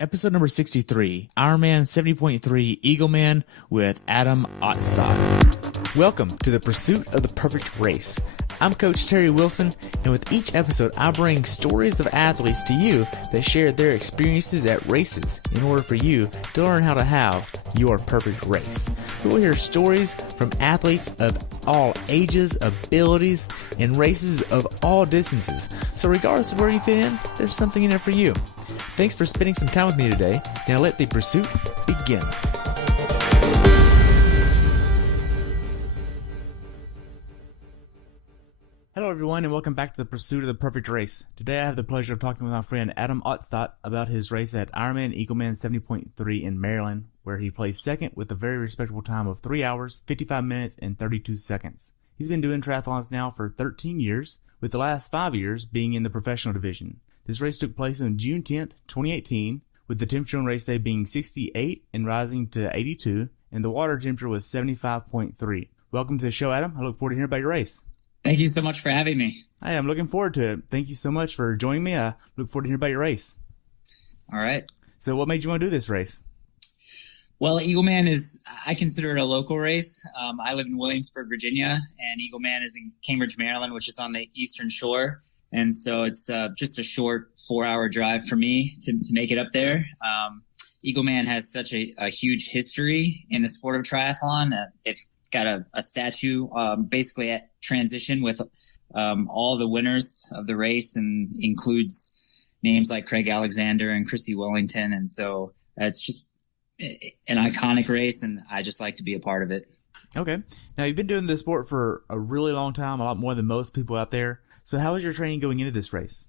Episode number 63, Ironman 70.3 Eagleman with Adam Otstot. Welcome to the pursuit of the perfect race. I'm Coach Terry Wilson, and with each episode, I bring stories of athletes to you that share their experiences at races in order for you to learn how to have your perfect race. We will hear stories from athletes of all ages, abilities, and races of all distances. So regardless of where you fit in, there's something in it for you. Thanks for spending some time with me today. Now let the pursuit begin. Hello everyone, and welcome back to the pursuit of the perfect race. Today I have the pleasure of talking with my friend Adam Otstot about his race at Ironman Eagleman 70.3 in Maryland, where he placed second with a very respectable time of 3 hours, 55 minutes, and 32 seconds. He's been doing triathlons now for 13 years, with the last 5 years being in the professional division. This race took place on June 10th, 2018, with the temperature on race day being 68 and rising to 82, and the water temperature was 75.3. Welcome to the show, Adam. I look forward to hearing about your race. Thank you so much for having me. Hey, I'm looking forward to it. Thank you so much for joining me. I look forward to hearing about your race. All right. So what made you want to do this race? Well, Eagleman I consider it a local race. I live in Williamsburg, Virginia, and Eagleman is in Cambridge, Maryland, which is on the eastern shore. And so it's just a short 4-hour drive for me to make it up there. Eagleman has such a huge history in the sport of triathlon. They've got a statue basically at transition with all the winners of the race, and includes names like Craig Alexander and Chrissy Wellington. And so it's just an iconic race, and I just like to be a part of it. Okay. Now, you've been doing this sport for a really long time, a lot more than most people out there. So how was your training going into this race?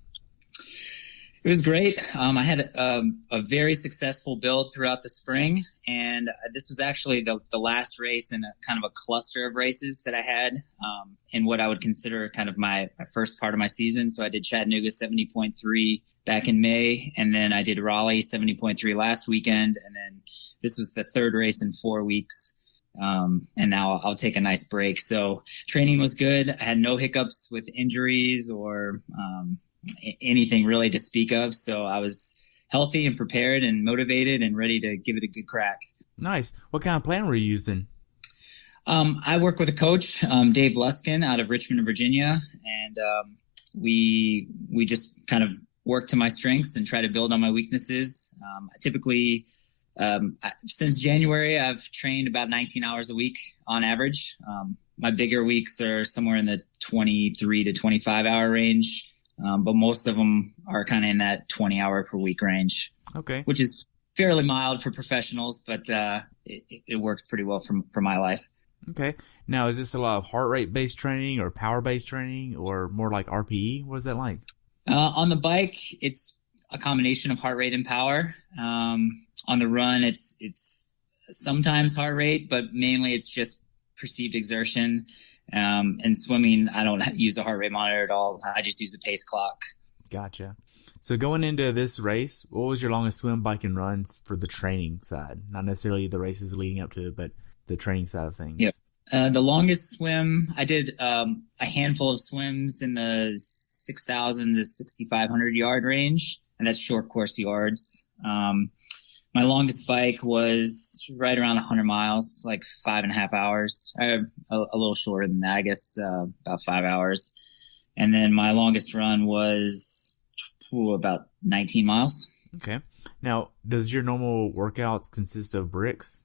It was great. I had a very successful build throughout the spring, and this was actually the last race in a kind of a cluster of races that I had in what I would consider kind of my first part of my season. So I did Chattanooga 70.3 back in May, and then I did Raleigh 70.3 last weekend, and then this was the third race in 4 weeks. And now I'll take a nice break. So training was good. I had no hiccups with injuries or anything really to speak of. So I was healthy and prepared and motivated and ready to give it a good crack. Nice. What kind of plan were you using? I work with a coach, Dave Luskin, out of Richmond, Virginia. And we just kind of work to my strengths and try to build on my weaknesses. I typically... since January, I've trained about 19 hours a week on average. My bigger weeks are somewhere in the 23 to 25 hour range. But most of them are kind of in that 20 hour per week range. Okay. Which is fairly mild for professionals, but it works pretty well for my life. Okay. Now, is this a lot of heart rate based training or power based training or more like RPE? What is that like? On the bike, it's a combination of heart rate and power. On the run, it's sometimes heart rate, but mainly it's just perceived exertion. And swimming, I don't use a heart rate monitor at all. I just use a pace clock. Gotcha. So going into this race, what was your longest swim, bike, and runs for the training side? Not necessarily the races leading up to it, but the training side of things. Yep. The longest swim, I did a handful of swims in the 6,000 to 6,500 yard range, and that's short course yards. My longest bike was right around 100 miles, like 5.5 hours. A little shorter than that, I guess, about 5 hours. And then my longest run was about 19 miles. Okay. Now, does your normal workouts consist of bricks?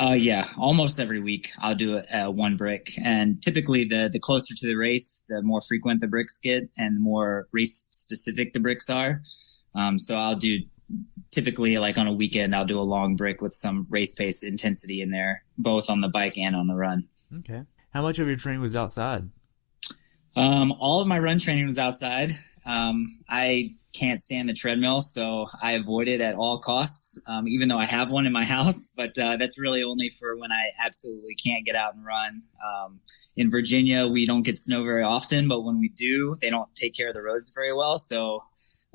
Yeah, almost every week I'll do one brick. And typically the closer to the race, the more frequent the bricks get and the more race specific the bricks are. So I'll do typically, like on a weekend, I'll do a long brick with some race pace intensity in there, both on the bike and on the run. Okay. How much of your training was outside? All of my run training was outside. I can't stand the treadmill, so I avoid it at all costs, even though I have one in my house. But that's really only for when I absolutely can't get out and run. In Virginia, we don't get snow very often, but when we do, they don't take care of the roads very well. So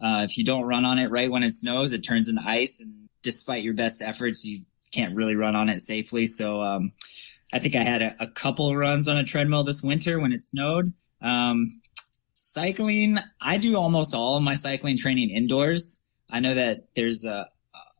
if you don't run on it right when it snows, it turns into ice. And despite your best efforts, you can't really run on it safely. So I think I had a couple runs on a treadmill this winter when it snowed. Cycling, I do almost all of my cycling training indoors. I know that there's a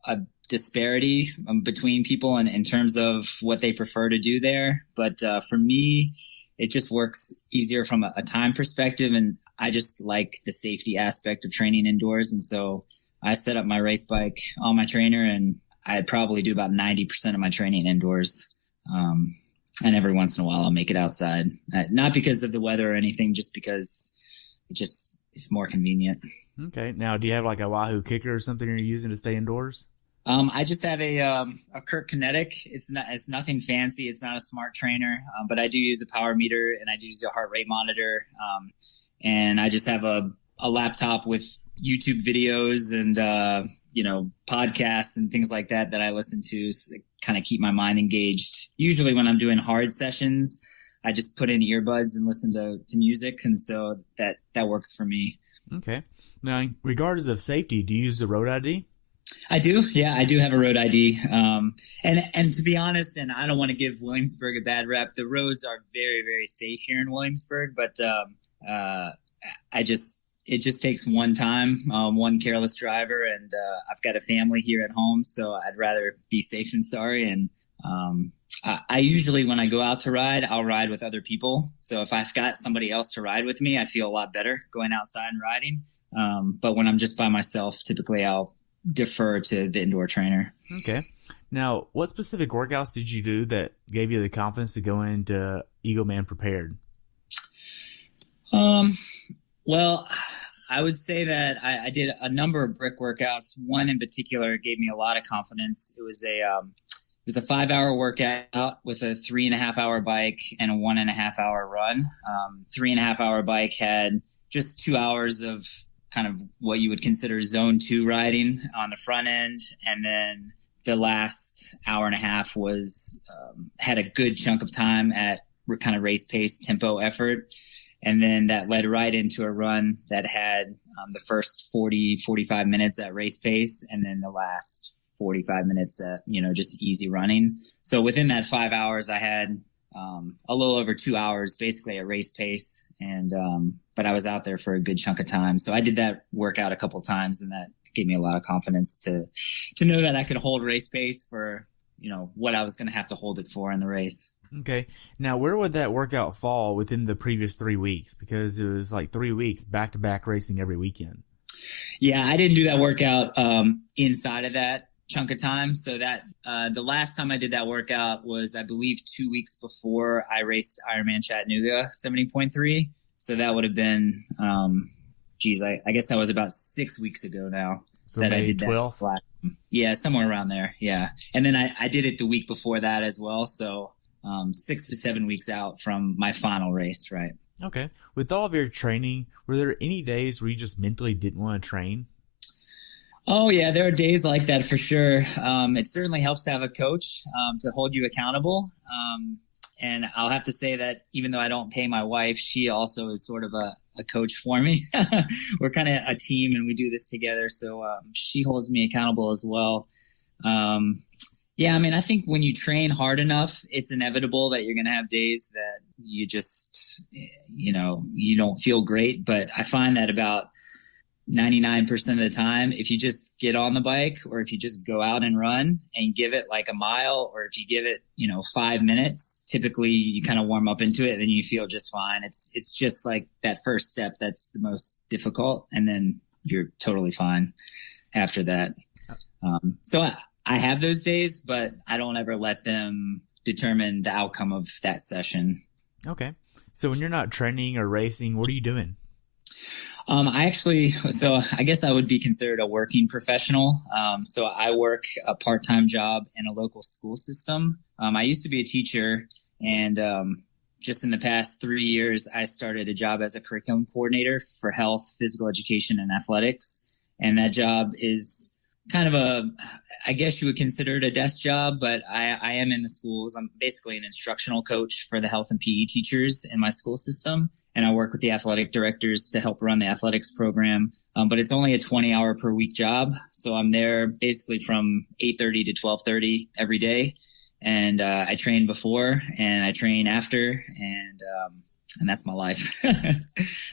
a disparity between people in terms of what they prefer to do there. But for me, it just works easier from a time perspective. And I just like the safety aspect of training indoors. And so I set up my race bike on my trainer, and I probably do about 90% of my training indoors. And every once in a while I'll make it outside, not because of the weather or anything, just because it's more convenient. Okay. Now, do you have like a Wahoo kicker or something you're using to stay indoors? I just have a Kurt Kinetic. It's nothing fancy. It's not a smart trainer, but I do use a power meter, and I do use a heart rate monitor. And I just have a laptop with YouTube videos and, podcasts and things like that I listen to, so kind of keep my mind engaged. Usually when I'm doing hard sessions, I just put in earbuds and listen to music. And so that works for me. Okay. Now, regardless of safety, do you use the road ID? I do. Yeah, I do have a road ID. And to be honest, and I don't want to give Williamsburg a bad rep, the roads are very, very safe here in Williamsburg, but it just takes one time, one careless driver, and I've got a family here at home, so I'd rather be safe than sorry. And I usually, when I go out to ride, I'll ride with other people. So if I've got somebody else to ride with me, I feel a lot better going outside and riding. But when I'm just by myself, typically I'll defer to the indoor trainer. Okay. Now, what specific workouts did you do that gave you the confidence to go into Eagleman prepared? Well, I would say that I did a number of brick workouts. One in particular gave me a lot of confidence. It was a 5-hour workout with a 3.5-hour bike and a 1.5-hour run. 3.5-hour bike had just 2 hours of kind of what you would consider zone 2 riding on the front end. And then the last hour and a half was, had a good chunk of time at kind of race pace tempo effort. And then that led right into a run that had the first 45 minutes at race pace, and then the last 45 minutes at, just easy running. So within that 5 hours, I had a little over 2 hours basically at race pace. And, but I was out there for a good chunk of time. So I did that workout a couple of times, and that gave me a lot of confidence to know that I could hold race pace for, what I was going to have to hold it for in the race. Okay. Now, where would that workout fall within the previous 3 weeks? Because it was like 3 weeks back-to-back racing every weekend. Yeah, I didn't do that workout inside of that chunk of time. So that the last time I did that workout was, I believe, 2 weeks before I raced Ironman Chattanooga 70.3. So that would have been, I guess that was about 6 weeks ago now. So that May I did 12th? that. Yeah, somewhere around there. Yeah. And then I did it the week before that as well. So 6 to 7 weeks out from my final race, right? Okay. With all of your training, were there any days where you just mentally didn't want to train? Oh, yeah, there are days like that for sure. It certainly helps to have a coach to hold you accountable. And I'll have to say that even though I don't pay my wife, she also is sort of a coach for me. We're kind of a team, and we do this together. So she holds me accountable as well. Yeah, I mean, I think when you train hard enough, it's inevitable that you're going to have days that you just, you don't feel great. But I find that about 99% of the time, if you just get on the bike, or if you just go out and run and give it like a mile, or if you give it, 5 minutes, typically you kind of warm up into it and then you feel just fine. It's just like that first step that's the most difficult, and then you're totally fine after that. So I have those days, but I don't ever let them determine the outcome of that session. Okay. So when you're not training or racing, what are you doing? I guess I would be considered a working professional. So I work a part-time job in a local school system. I used to be a teacher, and just in the past 3 years, I started a job as a curriculum coordinator for health, physical education, and athletics. And that job is kind of I guess you would consider it a desk job, but I am in the schools. I'm basically an instructional coach for the health and PE teachers in my school system. And I work with the athletic directors to help run the athletics program. But it's only a 20-hour per week job. So I'm there basically from 8:30 to 12:30 every day. And I train before and I train after, and that's my life. Okay.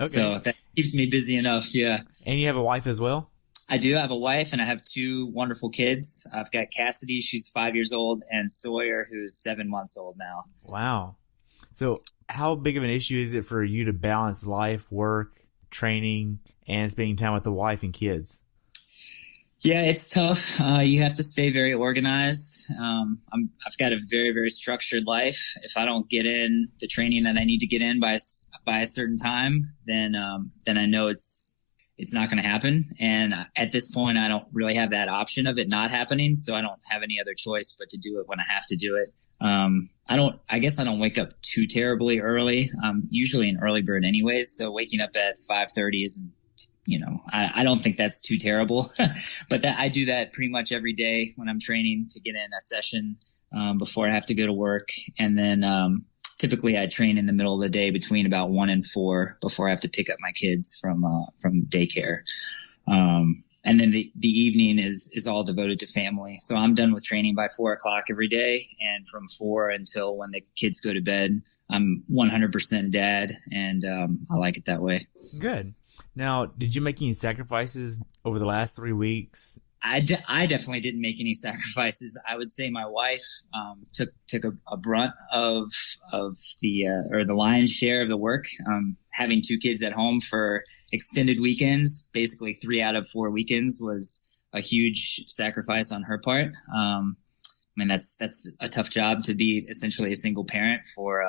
So that keeps me busy enough. Yeah. And you have a wife as well? I do have a wife and I have two wonderful kids. I've got Cassidy, she's 5 years old, and Sawyer, who's 7 months old now. Wow. So how big of an issue is it for you to balance life, work, training, and spending time with the wife and kids? Yeah, it's tough. You have to stay very organized. I've got a very, very structured life. If I don't get in the training that I need to get in by a certain time, then I know it's not going to happen. And at this point, I don't really have that option of it not happening. So I don't have any other choice but to do it when I have to do it. I guess I don't wake up too terribly early. I'm usually an early bird anyways. So waking up at 5:30 isn't, I don't think that's too terrible, but I do that pretty much every day when I'm training to get in a session, before I have to go to work. And then, typically I train in the middle of the day between about 1 and 4 before I have to pick up my kids from daycare. And then the evening is all devoted to family. So I'm done with training by 4:00 every day. And from 4 until when the kids go to bed, I'm 100% dad. And, I like it that way. Good. Now, did you make any sacrifices over the last 3 weeks? I definitely didn't make any sacrifices. I would say my wife took a brunt of the lion's share of the work. Having two kids at home for extended weekends, basically 3 out of 4 weekends, was a huge sacrifice on her part. I mean, that's a tough job to be essentially a single parent for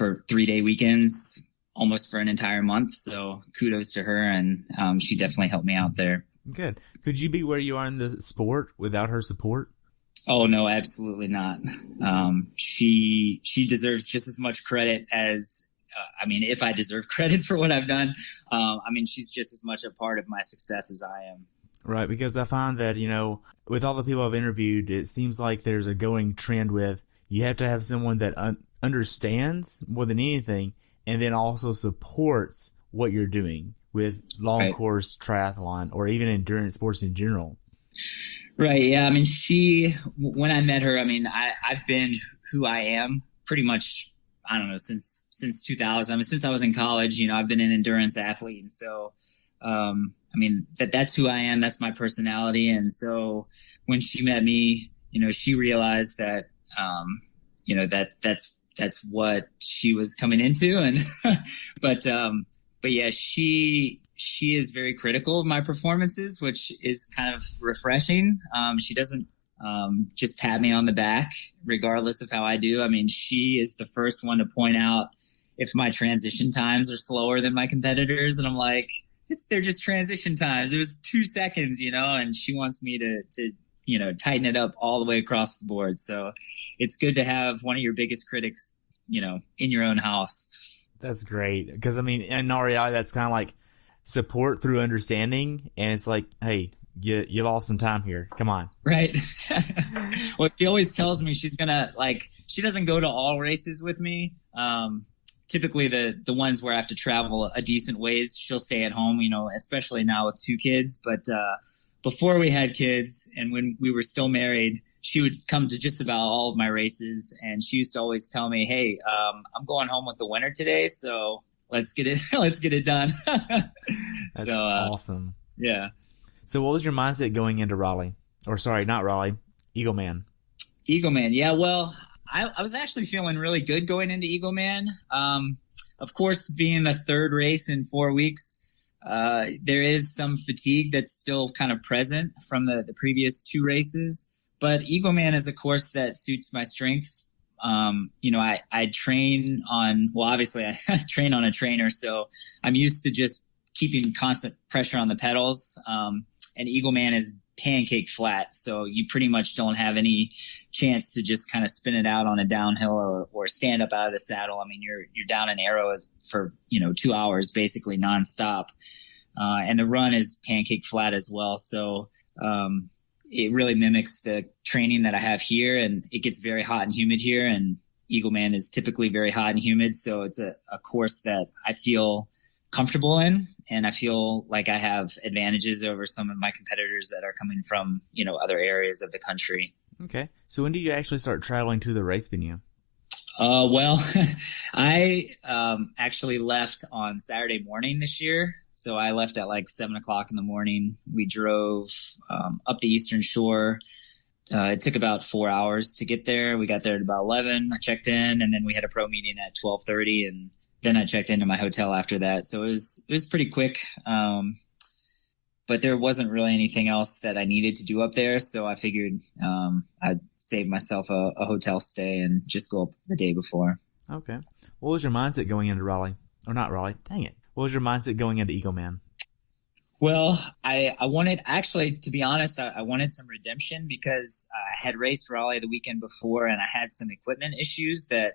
3-day weekends, almost for an entire month. So kudos to her, and she definitely helped me out there. Good. Could you be where you are in the sport without her support? Oh, no, absolutely not. She deserves just as much credit as, if I deserve credit for what I've done, she's just as much a part of my success as I am. Right, because I find that, with all the people I've interviewed, it seems like there's a going trend with you have to have someone that understands more than anything and then also supports what you're doing with long course triathlon or even endurance sports in general. Right. Yeah. When I met her, I've been who I am pretty much, I don't know, since 2000. Since I was in college, I've been an endurance athlete. And so, that's who I am. That's my personality. And so when she met me, she realized that, that's what she was coming into. And, but yeah, she is very critical of my performances, which is kind of refreshing. She doesn't just pat me on the back, regardless of how I do. She is the first one to point out if my transition times are slower than my competitors. And I'm like, they're just transition times. It was 2 seconds, and she wants me to tighten it up all the way across the board. So it's good to have one of your biggest critics, in your own house. That's great. Because, in all reality, that's kind of like support through understanding. And it's like, hey, you lost some time here. Come on. Right. Well, she always tells me she's going to, she doesn't go to all races with me. Typically the ones where I have to travel a decent ways, she'll stay at home, especially now with 2 kids. But before we had kids and when we were still married, she would come to just about all of my races, and she used to always tell me, "Hey, I'm going home with the winner today, so let's get it done." That's awesome. Yeah. So, what was your mindset going into Raleigh? Or sorry, not Raleigh, Eagleman. Eagleman, yeah. Well, I was actually feeling really good going into Eagleman. Of course, being the third race in 4 weeks, there is some fatigue that's still kind of present from the previous 2 races. But Eagleman is a course that suits my strengths. I train on, obviously I train on a trainer, so I'm used to just keeping constant pressure on the pedals. And Eagleman is pancake flat, so you pretty much don't have any chance to just kind of spin it out on a downhill or stand up out of the saddle. You're down an arrow for 2 hours basically nonstop, and the run is pancake flat as well. So it really mimics the training that I have here, and it gets very hot and humid here, and Eagleman is typically very hot and humid. So it's a course that I feel comfortable in, and I feel like I have advantages over some of my competitors that are coming from, other areas of the country. Okay. So when did you actually start traveling to the race venue? Well, I actually left on Saturday morning this year. So I left at like 7:00 in the morning. We drove up the Eastern Shore. It took about 4 hours to get there. We got there at about 11. I checked in, and then we had a pro meeting at 12:30, and then I checked into my hotel after that. So it was pretty quick. But there wasn't really anything else that I needed to do up there. So I figured I'd save myself a hotel stay and just go up the day before. Okay. What was your mindset going into Raleigh? Or not Raleigh. Dang it. What was your mindset going into Eagleman? Well, I wanted, actually, to be honest, I wanted some redemption because I had raced Raleigh the weekend before and I had some equipment issues that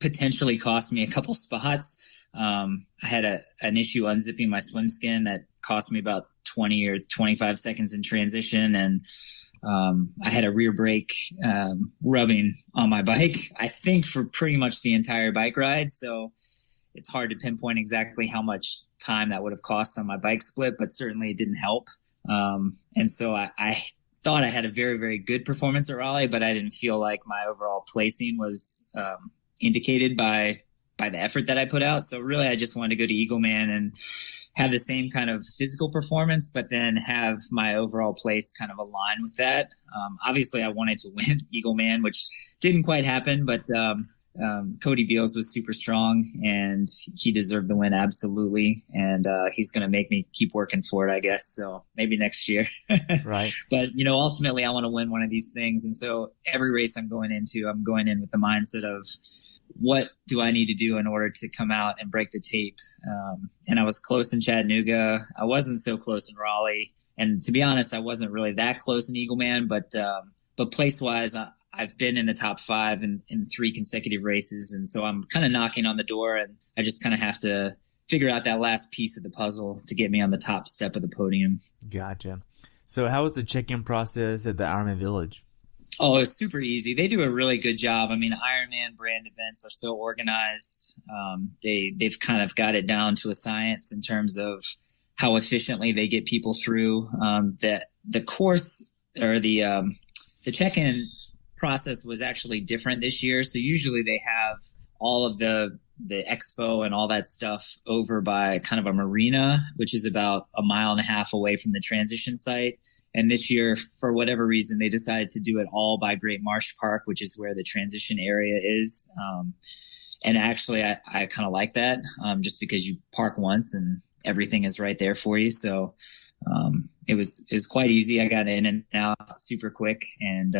potentially cost me a couple spots. I had an issue unzipping my swim skin that cost me about 20 or 25 seconds in transition. And I had a rear brake rubbing on my bike, I think for pretty much the entire bike ride. So it's hard to pinpoint exactly how much time that would have cost on my bike split, but certainly it didn't help. And so I thought I had a very, very good performance at Raleigh, but I didn't feel like my overall placing was indicated by the effort that I put out. So really, I just wanted to go to Eagleman and have the same kind of physical performance, but then have my overall place kind of align with that. Obviously, I wanted to win Eagleman, which didn't quite happen, but Cody Beals was super strong and he deserved the win. Absolutely. And he's going to make me keep working for it, I guess. So maybe next year. Right. But, ultimately I want to win one of these things. And so every race I'm going in with the mindset of what do I need to do in order to come out and break the tape? And I was close in Chattanooga. I wasn't so close in Raleigh. And to be honest, I wasn't really that close in Eagleman, but place wise, I've been in the top 5 in 3 consecutive races. And so I'm kind of knocking on the door and I just kind of have to figure out that last piece of the puzzle to get me on the top step of the podium. Gotcha. So how was the check-in process at the Ironman Village? Oh, it's super easy. They do a really good job. I mean, Ironman brand events are so organized. They've kind of got it down to a science in terms of how efficiently they get people through. The course or the check-in process was actually different this year. So usually they have all of the expo and all that stuff over by kind of a marina, which is about 1.5 miles away from the transition site. And this year, for whatever reason, they decided to do it all by Great Marsh Park, which is where the transition area is. And actually, I kind of like that just because you park once and everything is right there for you. So it was quite easy. I got in and out super quick and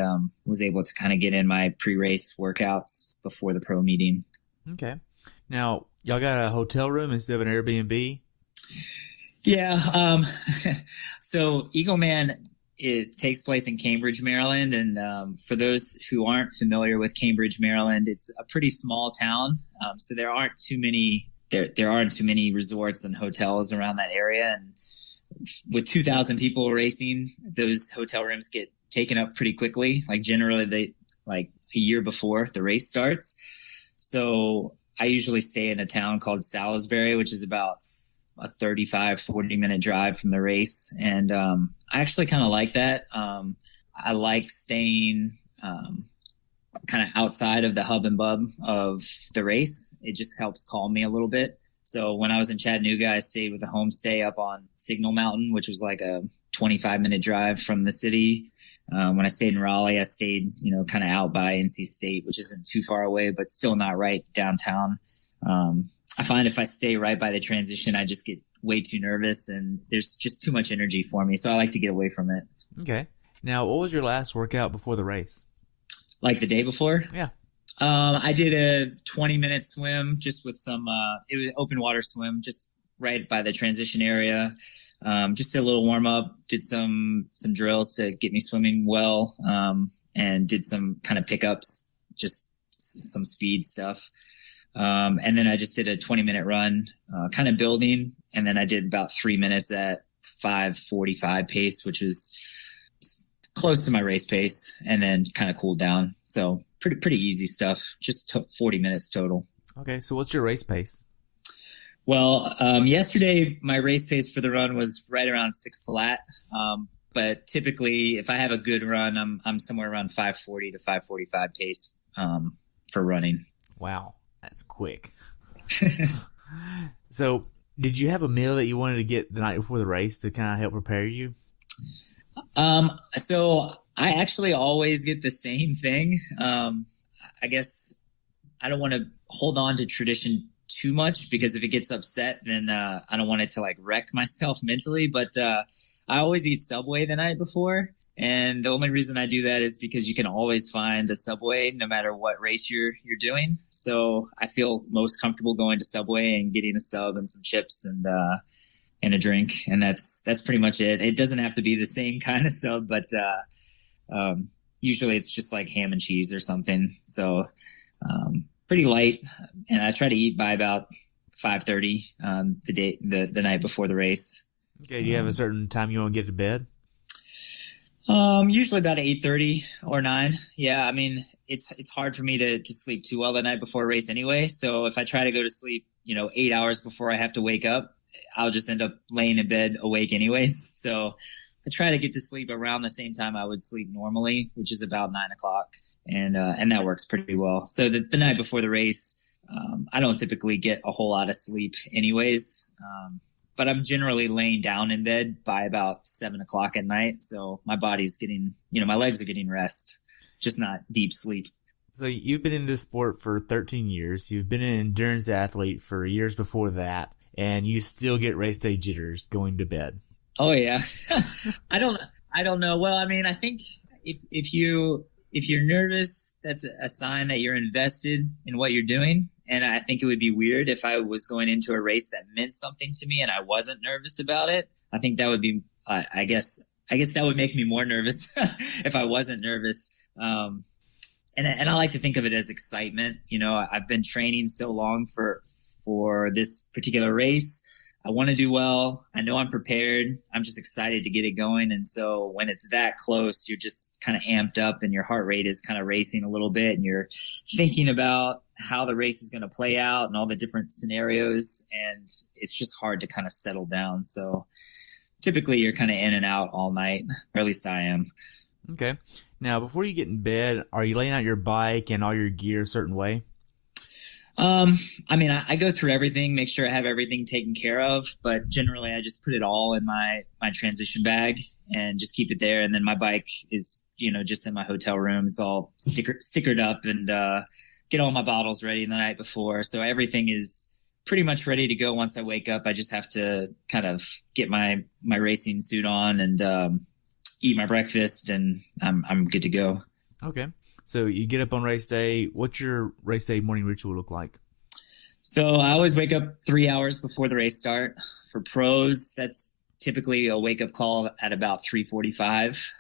was able to kind of get in my pre-race workouts before the pro meeting. Okay. Now, y'all got a hotel room instead of an Airbnb? Yeah. So Eagleman, it takes place in Cambridge, Maryland. And for those who aren't familiar with Cambridge, Maryland, it's a pretty small town. So there aren't too many resorts and hotels around that area. And with 2,000 people racing, those hotel rooms get taken up pretty quickly. Like generally like a year before the race starts. So I usually stay in a town called Salisbury, which is about a 40 minute drive from the race. And I actually kind of like that. I like staying kind of outside of the hub and bub of the race. It just helps calm me a little bit. So when I was in Chattanooga, I stayed with a homestay up on Signal Mountain, which was like a 25-minute drive from the city. When I stayed in Raleigh, I stayed, kind of out by NC State, which isn't too far away, but still not right downtown. I find if I stay right by the transition, I just get way too nervous and there's just too much energy for me. So I like to get away from it. Okay. Now, what was your last workout before the race? Like the day before? Yeah. I did a 20-minute swim just with it was open water swim, just right by the transition area. Just a little warm up, did some drills to get me swimming well, and did some kind of pickups, just some speed stuff. And then I just did a 20-minute run, kind of building. And then I did about 3 minutes at 5:45 pace, which was close to my race pace, and then kind of cooled down. So pretty easy stuff, just 40 minutes total. Okay. So what's your race pace? Well, yesterday my race pace for the run was right around 6 flat. But typically if I have a good run, I'm somewhere around 5:40 to 5:45 pace, for running. Wow. That's quick. So Did you have a meal that you wanted to get the night before the race to kind of help prepare you? So I actually always get the same thing. I guess I don't want to hold on to tradition too much, because if it gets upset, then I don't want it to like wreck myself mentally. But I always eat Subway the night before. And the only reason I do that is because you can always find a Subway no matter what race you're doing. So I feel most comfortable going to Subway and getting a sub and some chips and a drink, and that's pretty much it. It doesn't have to be the same kind of sub, but usually it's just like ham and cheese or something. So pretty light, and I try to eat by about 5:30 the night before the race. Okay, do you have a certain time you want to get to bed? Usually about 8:30 or 9. Yeah, I mean, it's hard for me to sleep too well the night before a race anyway. So if I try to go to sleep, 8 hours before I have to wake up, I'll just end up laying in bed awake anyways. So I try to get to sleep around the same time I would sleep normally, which is about 9 o'clock. And that works pretty well. So the night before the race, I don't typically get a whole lot of sleep anyways. But I'm generally laying down in bed by about 7 o'clock at night. So my body's getting, my legs are getting rest, just not deep sleep. So you've been in this sport for 13 years. You've been an endurance athlete for years before that, and you still get race day jitters going to bed. Oh yeah. I don't know. Well, I mean, I think if you're nervous, that's a sign that you're invested in what you're doing. And I think it would be weird if I was going into a race that meant something to me and I wasn't nervous about it. I think that would be, I guess that would make me more nervous if I wasn't nervous. And I like to think of it as excitement. I've been training so long for this particular race. I want to do well. I know I'm prepared. I'm just excited to get it going. And so when it's that close, you're just kind of amped up and your heart rate is kind of racing a little bit, and you're thinking about how the race is going to play out and all the different scenarios. And it's just hard to kind of settle down. So typically you're kind of in and out all night, or at least I am. Okay. Now, before you get in bed, are you laying out your bike and all your gear a certain way? I mean, I go through everything, make sure I have everything taken care of, but generally I just put it all in my transition bag and just keep it there. And then my bike is, just in my hotel room. It's all stickered up, and get all my bottles ready the night before. So everything is pretty much ready to go once I wake up. I just have to kind of get my racing suit on and eat my breakfast, and I'm good to go. Okay. So you get up on race day. What's your race day morning ritual look like? So I always wake up 3 hours before the race start. For pros, that's typically a wake-up call at about 3:45.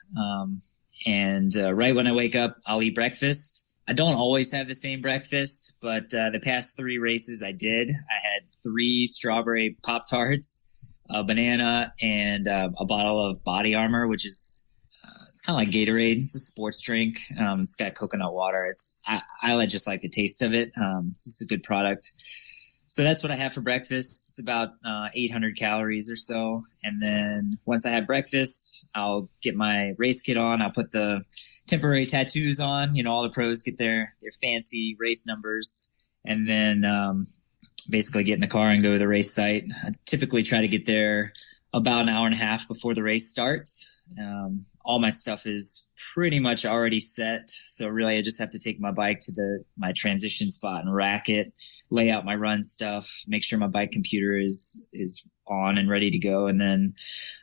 And right when I wake up, I'll eat breakfast. I don't always have the same breakfast, but the past 3 races I did. I had 3 strawberry Pop-Tarts, a banana, and a bottle of Body Armor, which is it's kind of like Gatorade. It's a sports drink. It's got coconut water. I just like the taste of it. It's just a good product. So that's what I have for breakfast. It's about 800 calories or so. And then once I have breakfast, I'll get my race kit on. I'll put the temporary tattoos on. All the pros get their fancy race numbers. And then basically get in the car and go to the race site. I typically try to get there about an hour and a half before the race starts. All my stuff is pretty much already set. So really I just have to take my bike to my transition spot and rack it, lay out my run stuff, make sure my bike computer is on and ready to go. And then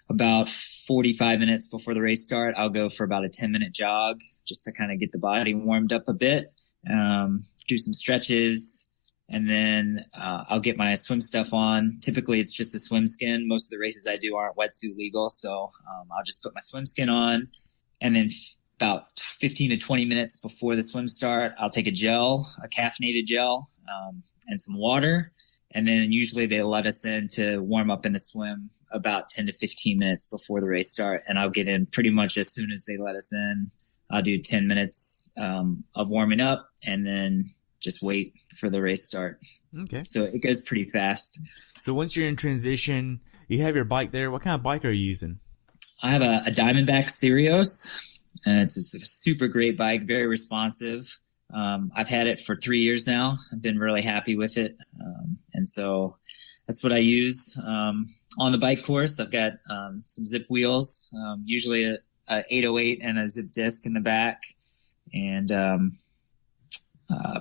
about 45 minutes before the race start, I'll go for about a 10-minute jog just to kind of get the body warmed up a bit, do some stretches. And then I'll get my swim stuff on. Typically, it's just a swim skin. Most of the races I do aren't wetsuit legal, so I'll just put my swim skin on. And then about 15 to 20 minutes before the swim start, I'll take a caffeinated gel, and some water. And then usually they let us in to warm up in the swim about 10 to 15 minutes before the race start. And I'll get in pretty much as soon as they let us in. I'll do 10 minutes of warming up, and then just wait for the race start. Okay. So it goes pretty fast. So once you're in transition, you have your bike there. What kind of bike are you using? I have a Diamondback Sirios, and it's a super great bike, very responsive. I've had it for 3 years now. I've been really happy with it. And so that's what I use. On the bike course, I've got some zip wheels, usually a 808 and a zip disc in the back, and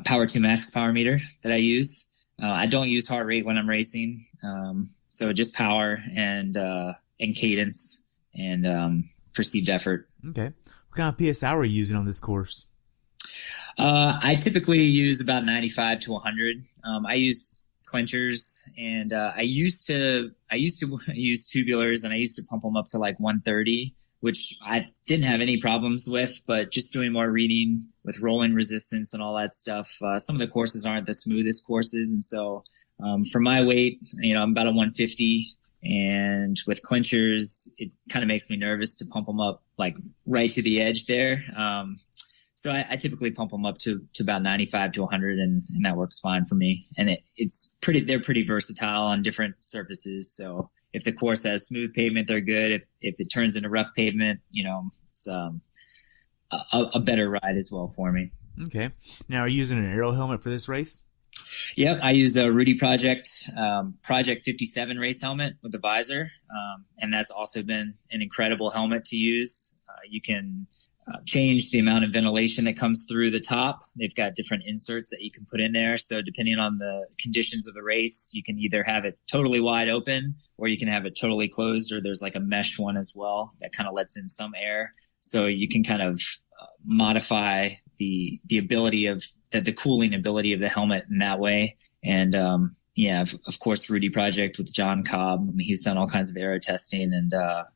Power 2 Max power meter that I use. I don't use heart rate when I'm racing, so just power and cadence and perceived effort. Okay. What kind of PSI are you using on this course? I typically use about 95 to 100. I use clinchers, and I used to use tubulars, and I used to pump them up to like 130, which I didn't have any problems with. But just doing more reading with rolling resistance and all that stuff, some of the courses aren't the smoothest courses, and so for my weight, I'm about a 150. And with clinchers, it kind of makes me nervous to pump them up like right to the edge there. So I typically pump them up to about 95 to 100, and that works fine for me. And they're pretty versatile on different surfaces. So if the course has smooth pavement, they're good. If it turns into rough pavement, it's a better ride as well for me. Okay. Now, are you using an aero helmet for this race? Yep, I use a Rudy Project 57 race helmet with a visor, and that's also been an incredible helmet to use. You can change the amount of ventilation that comes through the top. They've got different inserts that you can put in there. So depending on the conditions of the race, you can either have it totally wide open or you can have it totally closed, or there's like a mesh one as well that kind of lets in some air. So you can kind of modify the ability of the cooling ability of the helmet in that way. And of course, Rudy Project with John Cobb. He's done all kinds of aero testing, and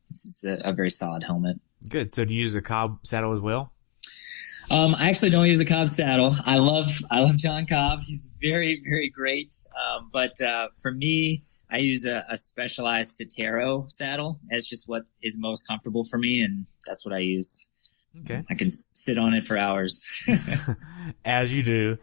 it's a very solid helmet. Good. So do you use a Cobb saddle as well? I actually don't use a Cobb saddle. I love John Cobb. He's very, very great. But for me, I use a specialized Citero saddle. That's just what is most comfortable for me, and that's what I use. Okay. I can sit on it for hours. As you do.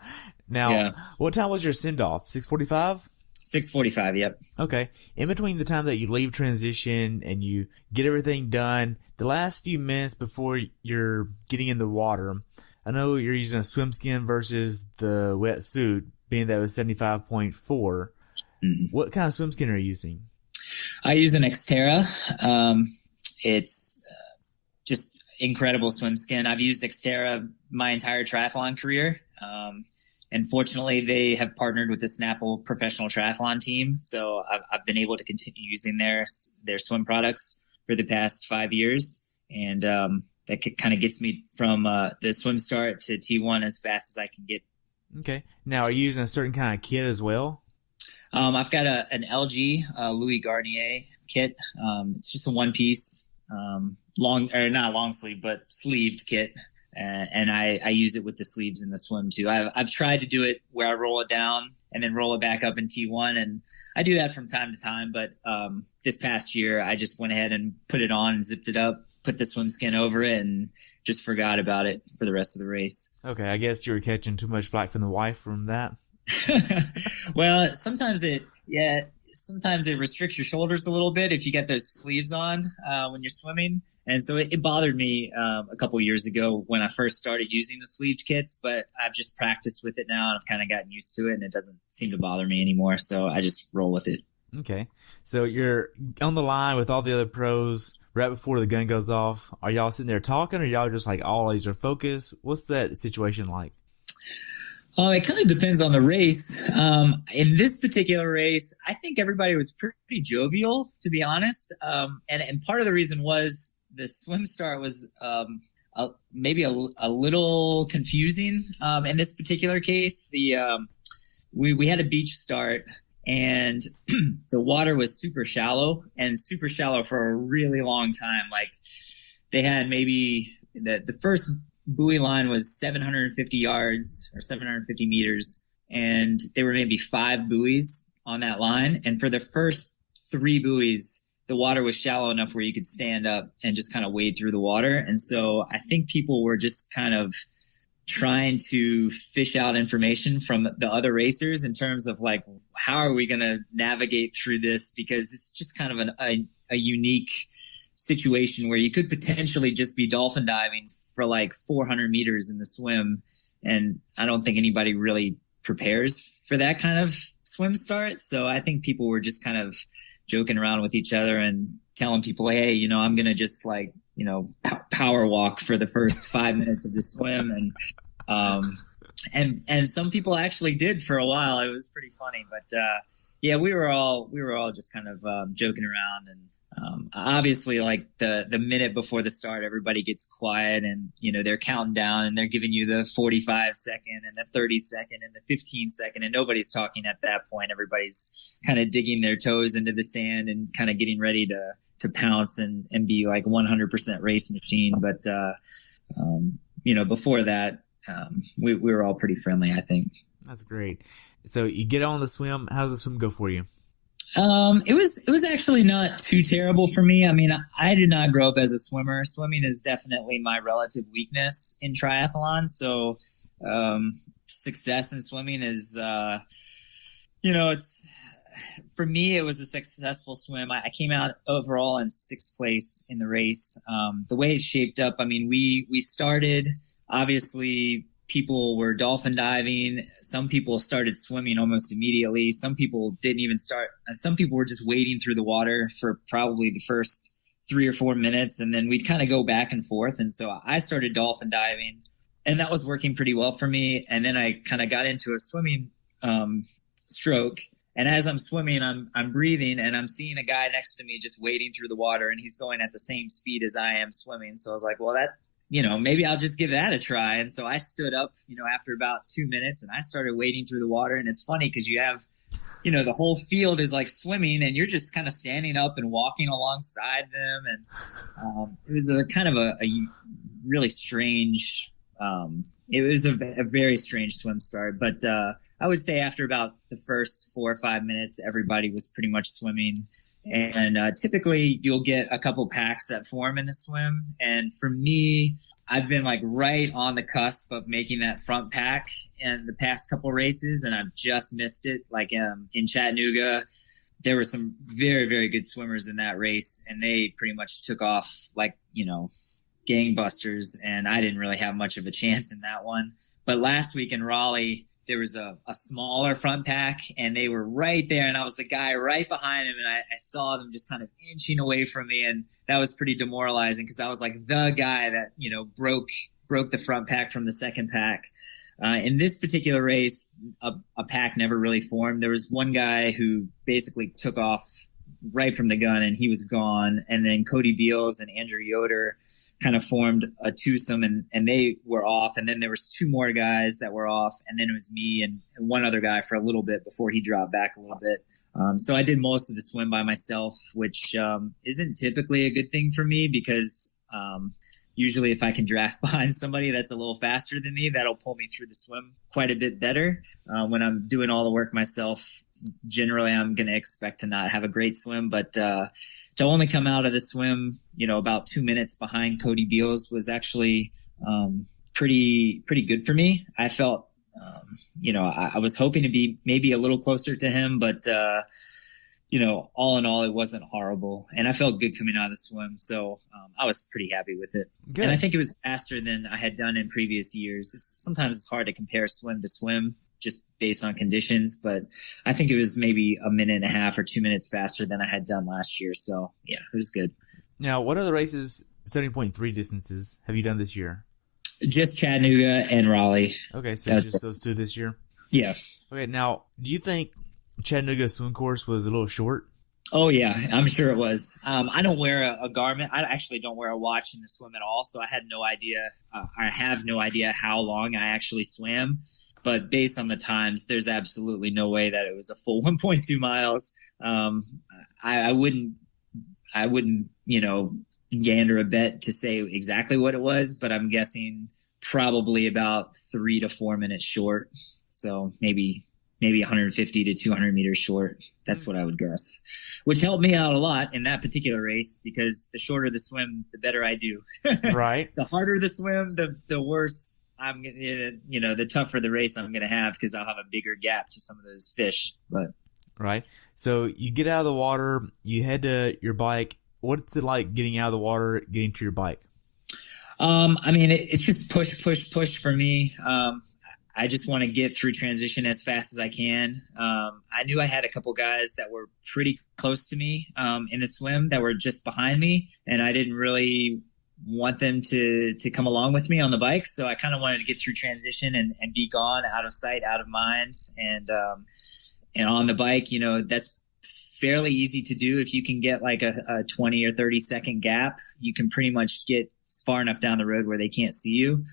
Now, What time was your send-off? 6:45? 6:45, yep. Okay. In between the time that you leave transition and you get everything done, the last few minutes before you're getting in the water, I know you're using a swim skin versus the wetsuit, being that it was 75.4. Mm-hmm. What kind of swim skin are you using? I use an Xterra. It's just incredible swim skin. I've used Xterra my entire triathlon career. And fortunately, they have partnered with the Snapple professional triathlon team. So I've been able to continue using their swim products for the past 5 years. And that kind of gets me from the swim start to T1 as fast as I can get. Okay. Now, are you using a certain kind of kit as well? I've got an LG Louis Garnier kit. It's just a one-piece, not long sleeve, but sleeved kit. And I use it with the sleeves in the swim too. I've tried to do it where I roll it down and then roll it back up in T1, and I do that from time to time. But this past year, I just went ahead and put it on and zipped it up, put the swim skin over it, and just forgot about it for the rest of the race. Okay, I guess you were catching too much flack from the wife from that. Well, sometimes it restricts your shoulders a little bit if you get those sleeves on when you're swimming. And so it bothered me a couple years ago when I first started using the sleeved kits, but I've just practiced with it now, and I've kind of gotten used to it, and it doesn't seem to bother me anymore. So I just roll with it. Okay. So you're on the line with all the other pros right before the gun goes off. Are y'all sitting there talking, or y'all just like all laser focused? What's that situation like? It kind of depends on the race. In this particular race, I think everybody was pretty jovial, to be honest. And part of the reason was the swim start was maybe a little confusing. In this particular case, we had a beach start, and the water was super shallow for a really long time. Like they had maybe the first buoy line was 750 yards or 750 meters, and there were maybe 5 buoys on that line. And for the first 3 buoys, the water was shallow enough where you could stand up and just kind of wade through the water. And so I think people were just kind of trying to fish out information from the other racers in terms of like, how are we going to navigate through this? Because it's just kind of a unique situation where you could potentially just be dolphin diving for like 400 meters in the swim. And I don't think anybody really prepares for that kind of swim start. So I think people were just kind of joking around with each other and telling people, hey, you know, I'm going to just like, you know, power walk for the first 5 minutes of the swim. And some people actually did for a while. It was pretty funny, but yeah, we were all just kind of joking around. And obviously, like the minute before the start, everybody gets quiet, and you know they're counting down, and they're giving you the 45-second and the 30-second and the 15-second, and nobody's talking at that point. Everybody's kind of digging their toes into the sand and kind of getting ready to pounce and be like 100% race machine. But you know, before that, we were all pretty friendly, I think. That's great. So you get on the swim. How does the swim go for you? It was actually not too terrible for me. I mean, I did not grow up as a swimmer. Swimming is definitely my relative weakness in triathlon. So, success in swimming is, you know, for me, it was a successful swim. I came out overall in 6th place in the race. The way it shaped up, I mean, we started, obviously, people were dolphin diving. Some people started swimming almost immediately. Some people didn't even start. Some people were just wading through the water for probably the first 3 or 4 minutes. And then we'd kind of go back and forth. And so I started dolphin diving, and that was working pretty well for me. And then I kind of got into a swimming stroke. And as I'm swimming, I'm breathing, and I'm seeing a guy next to me just wading through the water, and he's going at the same speed as I am swimming. So I was like, well, you know, maybe I'll just give that a try. And so I stood up, you know, after about 2 minutes, and I started wading through the water. And it's funny because you have, you know, the whole field is like swimming, and you're just kind of standing up and walking alongside them. And it was a kind of a really strange, it was a very strange swim start. But I would say after about the first 4 or 5 minutes, everybody was pretty much swimming. And typically you'll get a couple packs that form in the swim. And for me, I've been like right on the cusp of making that front pack in the past couple races, and I've just missed it. Like in Chattanooga, there were some very, very good swimmers in that race, and they pretty much took off like, you know, gangbusters. And I didn't really have much of a chance in that one. But last week in Raleigh, there was a smaller front pack, and they were right there, and I was the guy right behind him, and I saw them just kind of inching away from me, and that was pretty demoralizing because I was like the guy that, you know, broke the front pack from the second pack. In this particular race, a pack never really formed. There was one guy who basically took off right from the gun, and he was gone, and then Cody Beals and Andrew Yoder kind of formed a twosome, and they were off. And then there was 2 more guys that were off. And then it was me and one other guy for a little bit before he dropped back a little bit. So I did most of the swim by myself, which isn't typically a good thing for me because usually if I can draft behind somebody that's a little faster than me, that'll pull me through the swim quite a bit better. When I'm doing all the work myself, generally I'm going to expect to not have a great swim, but to only come out of the swim, you know, about 2 minutes behind Cody Beals was actually pretty good for me. I felt, you know, I was hoping to be maybe a little closer to him, but, you know, all in all, it wasn't horrible. And I felt good coming out of the swim. So I was pretty happy with it. Good. And I think it was faster than I had done in previous years. Sometimes it's hard to compare swim to swim just based on conditions, but I think it was maybe a minute and a half or 2 minutes faster than I had done last year. So yeah, it was good. Now, what other races, 70.3 distances, have you done this year? Just Chattanooga and Raleigh. Okay, so just those 2 this year? Yeah. Okay, now, do you think Chattanooga swim course was a little short? Oh, yeah, I'm sure it was. I don't wear a garment. I actually don't wear a watch in the swim at all, so I had no idea. I have no idea how long I actually swam. But based on the times, there's absolutely no way that it was a full 1.2 miles. I wouldn't, you know, gander a bet to say exactly what it was, but I'm guessing probably about 3 to 4 minutes short. So maybe 150 to 200 meters short. That's what I would guess, which helped me out a lot in that particular race because the shorter the swim, the better I do. Right. The harder the swim, the worse I'm gonna, you know, the tougher the race I'm gonna have because I'll have a bigger gap to some of those fish. But right. So you get out of the water, you head to your bike. What's it like getting out of the water, getting to your bike? I mean, it's just push for me. I just want to get through transition as fast as I can. I knew I had a couple guys that were pretty close to me in the swim that were just behind me, and I didn't really want them to come along with me on the bike. So I kind of wanted to get through transition and be gone, out of sight, out of mind. And on the bike, that's fairly easy to do. If you can get like a 20 or 30 second gap, you can pretty much get far enough down the road where they can't see you.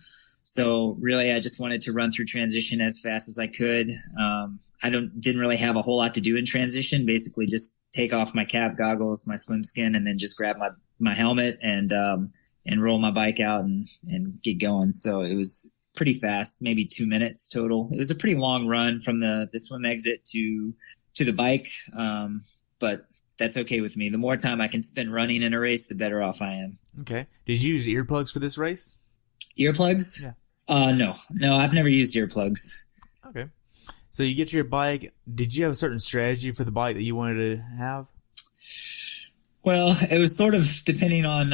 So really, I just wanted to run through transition as fast as I could. I didn't really have a whole lot to do in transition. Basically, just take off my cap, goggles, my swim skin, and then just grab my helmet and roll my bike out and get going. So it was pretty fast, maybe 2 minutes total. It was a pretty long run from the swim exit to the bike, but that's okay with me. The more time I can spend running in a race, the better off I am. Okay. Did you use earplugs for this race? Earplugs? Yeah. No, I've never used earplugs. Okay. So you get to your bike. Did you have a certain strategy for the bike that you wanted to have? Well, it was sort of depending on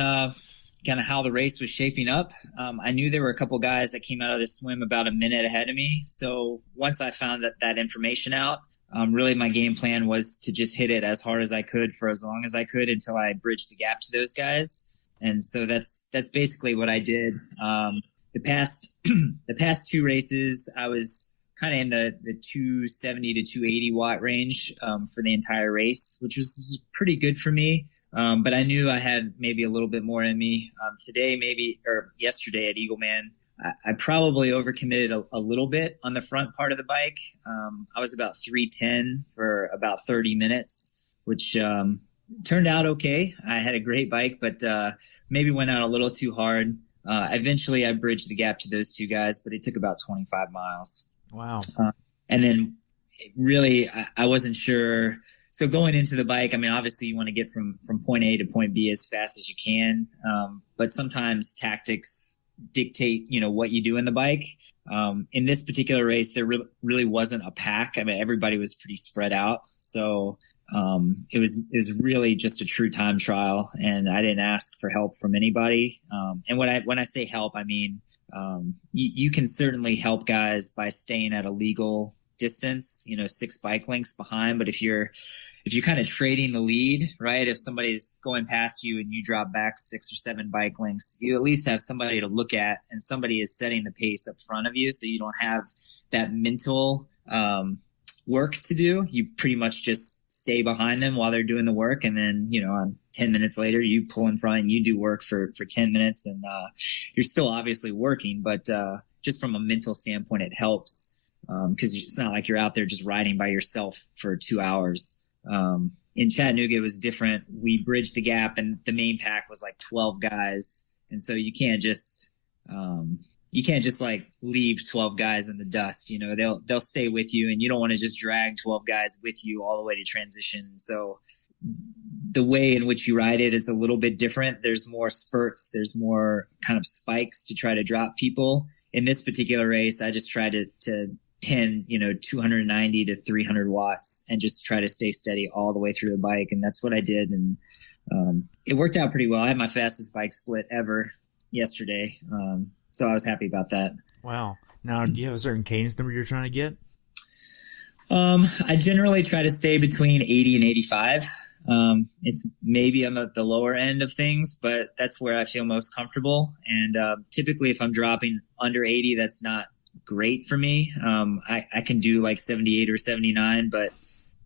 kind of how the race was shaping up. I knew there were a couple guys that came out of the swim about a minute ahead of me. So once I found that information out, really my game plan was to just hit it as hard as I could for as long as I could until I bridged the gap to those guys. And so that's basically what I did. The past 2 races, I was kind of in the 270 to 280 watt range for the entire race, which was pretty good for me. But I knew I had maybe a little bit more in me. Today, yesterday at Eagleman, I probably overcommitted a little bit on the front part of the bike. I was about 310 for about 30 minutes, which turned out okay. I had a great bike, but maybe went out a little too hard. Eventually, I bridged the gap to those 2 guys, but it took about 25 miles. Wow. And then really, I wasn't sure. So going into the bike, I mean, obviously you want to get from point A to point B as fast as you can. But sometimes tactics dictate, what you do in the bike. In this particular race, there really wasn't a pack. I mean, everybody was pretty spread out. So it was really just a true time trial, and I didn't ask for help from anybody. And when I say help, I mean, you can certainly help guys by staying at a legal distance, 6 bike lengths behind. But if you're kind of trading the lead, right? If somebody's going past you and you drop back 6 or 7 bike lengths, you at least have somebody to look at, and somebody is setting the pace up front of you. So you don't have that mental, work to do. You pretty much just stay behind them while they're doing the work. And then, 10 minutes later, you pull in front and you do work for 10 minutes. And, you're still obviously working, but, just from a mental standpoint, it helps. Cause it's not like you're out there just riding by yourself for 2 hours. In Chattanooga, it was different. We bridged the gap, and the main pack was like 12 guys. And so you can't just like leave 12 guys in the dust. They'll stay with you, and you don't want to just drag 12 guys with you all the way to transition. So the way in which you ride it is a little bit different. There's more spurts. There's more kind of spikes to try to drop people. In this particular race, I just tried to pin, 290 to 300 watts and just try to stay steady all the way through the bike. And that's what I did. And it worked out pretty well. I had my fastest bike split ever yesterday. So I was happy about that. Wow. Now, do you have a certain cadence number you're trying to get? I generally try to stay between 80 and 85. It's maybe on the lower end of things, but that's where I feel most comfortable. And typically if I'm dropping under 80, that's not great for me. I can do like 78 or 79, but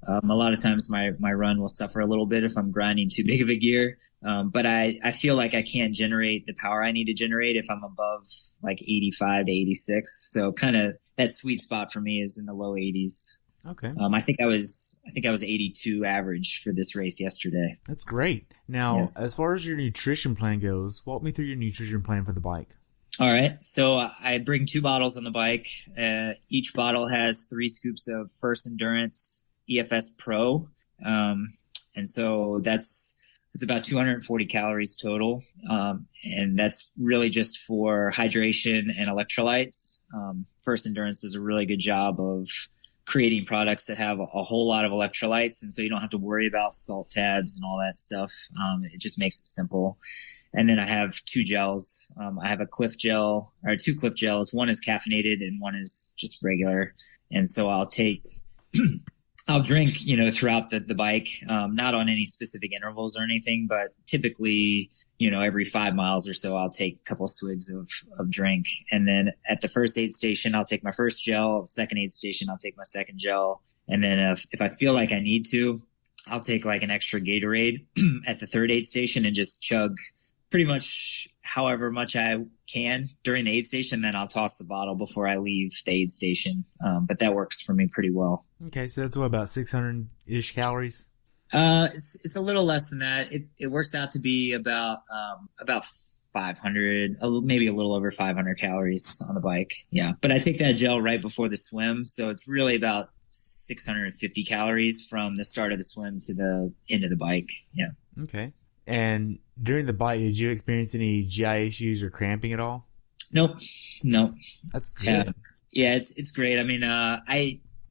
a lot of times my run will suffer a little bit if I'm grinding too big of a gear. But I feel like I can't generate the power I need to generate if I'm above like 85 to 86. So kind of that sweet spot for me is in the low 80s. Okay. I think I was 82 average for this race yesterday. That's great. Now, As far as your nutrition plan goes, walk me through your nutrition plan for the bike. All right. So I bring 2 bottles on the bike. Each bottle has 3 scoops of First Endurance EFS Pro. And so it's about 240 calories total. And that's really just for hydration and electrolytes. First Endurance does a really good job of creating products that have a whole lot of electrolytes. And so you don't have to worry about salt tabs and all that stuff. It just makes it simple. And then I have two gels. I have a Cliff gel, or two Cliff gels. One is caffeinated and one is just regular. And so I'll drink, throughout the bike, not on any specific intervals or anything, but typically, every 5 miles or so, I'll take a couple swigs of drink. And then at the first aid station, I'll take my first gel. The second aid station, I'll take my second gel. And then if I feel like I need to, I'll take like an extra Gatorade at the third aid station and just chug pretty much however much I can during the aid station. Then I'll toss the bottle before I leave the aid station. But that works for me pretty well. Okay, so that's what, about 600-ish calories? It's a little less than that. It works out to be about 500, maybe a little over 500 calories on the bike. Yeah, but I take that gel right before the swim, so it's really about 650 calories from the start of the swim to the end of the bike. Yeah. Okay. And during the bike, did you experience any GI issues or cramping at all? Nope. That's good. Yeah, it's great. I mean,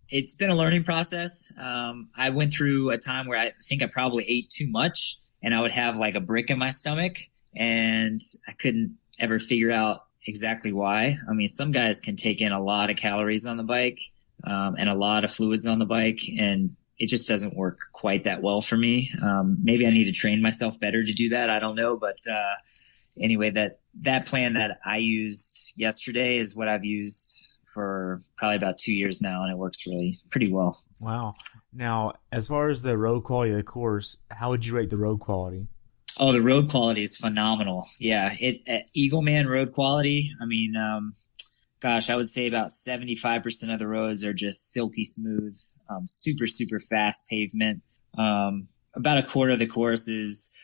it's been a learning process. I went through a time where I think I probably ate too much, and I would have like a brick in my stomach, and I couldn't ever figure out exactly why. I mean, some guys can take in a lot of calories on the bike, and a lot of fluids on the bike, and it just doesn't work quite that well for me. Maybe I need to train myself better to do that. I don't know. But anyway, that plan that I used yesterday is what I've used for probably about 2 years now, and it works really pretty well. Wow. Now, as far as the road quality of the course, how would you rate the road quality? Oh, the road quality is phenomenal. Yeah, Eagleman road quality, I mean, gosh, I would say about 75% of the roads are just silky smooth, super, super fast pavement. About a quarter of the course is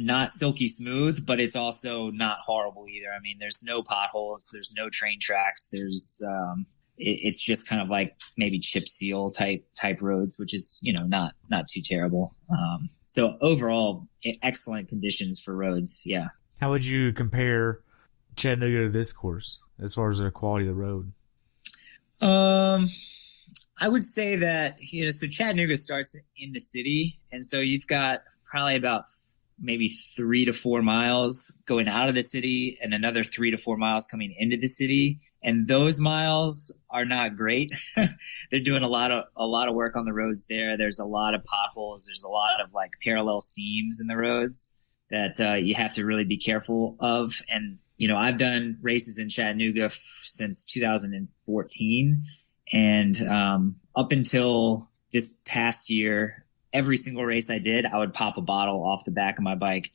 not silky smooth, but it's also not horrible either. I mean, there's no potholes, there's no train tracks, it's just kind of like maybe chip seal type roads, which is, not too terrible. So overall, excellent conditions for roads. Yeah. How would you compare Chattanooga to this course as far as the quality of the road? I would say that, so Chattanooga starts in the city. And so you've got probably about maybe 3 to 4 miles going out of the city and another 3 to 4 miles coming into the city. And those miles are not great. They're doing a lot of work on the roads there. There's a lot of potholes. There's a lot of like parallel seams in the roads that you have to really be careful of. And, I've done races in Chattanooga since 2014. And up until this past year, every single race I did, I would pop a bottle off the back of my bike.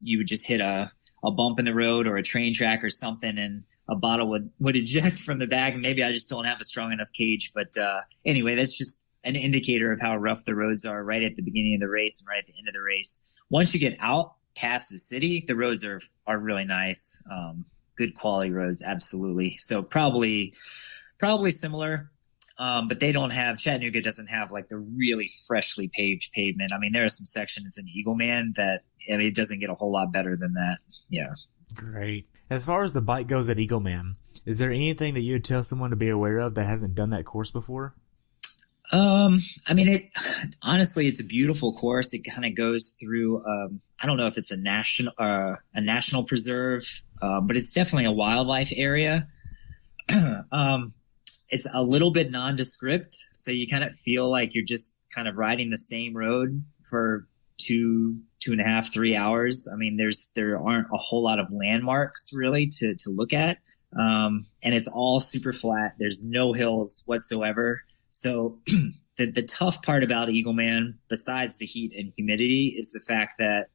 You would just hit a bump in the road or a train track or something, and a bottle would eject from the bag. Maybe I just don't have a strong enough cage. But anyway, that's just an indicator of how rough the roads are right at the beginning of the race and right at the end of the race. Once you get out past the city, the roads are really nice. Good quality roads, absolutely. So probably similar. But Chattanooga doesn't have like the really freshly paved pavement. I mean, there are some sections in Eagleman that, it doesn't get a whole lot better than that. Yeah. Great. As far as the bike goes at Eagleman, is there anything that you would tell someone to be aware of that hasn't done that course before? I mean, honestly, it's a beautiful course. It kind of goes through, I don't know if it's a national preserve, but it's definitely a wildlife area. It's a little bit nondescript, so you kind of feel like you're just kind of riding the same road for 2.5, 3 hours. I mean, there aren't a whole lot of landmarks really to look at. And it's all super flat. There's no hills whatsoever. So the tough part about Eagleman, besides the heat and humidity, is the fact that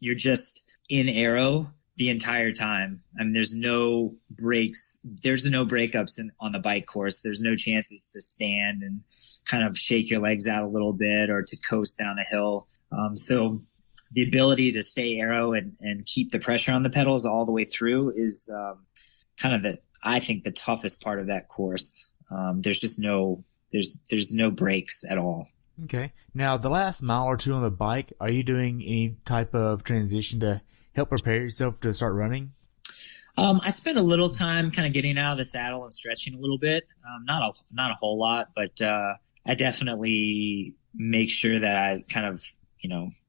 you're just in aero the entire time. I mean, there's no breaks. There's no breakups on the bike course. There's no chances to stand and kind of shake your legs out a little bit or to coast down a hill. So the ability to stay aero and keep the pressure on the pedals all the way through is kind of I think the toughest part of that course. There's just there's no breaks at all. Okay. Now, the last mile or two on the bike, are you doing any type of transition to help prepare yourself to start running? I spent a little time kind of getting out of the saddle and stretching a little bit. Not a whole lot, but I definitely make sure that I kind of,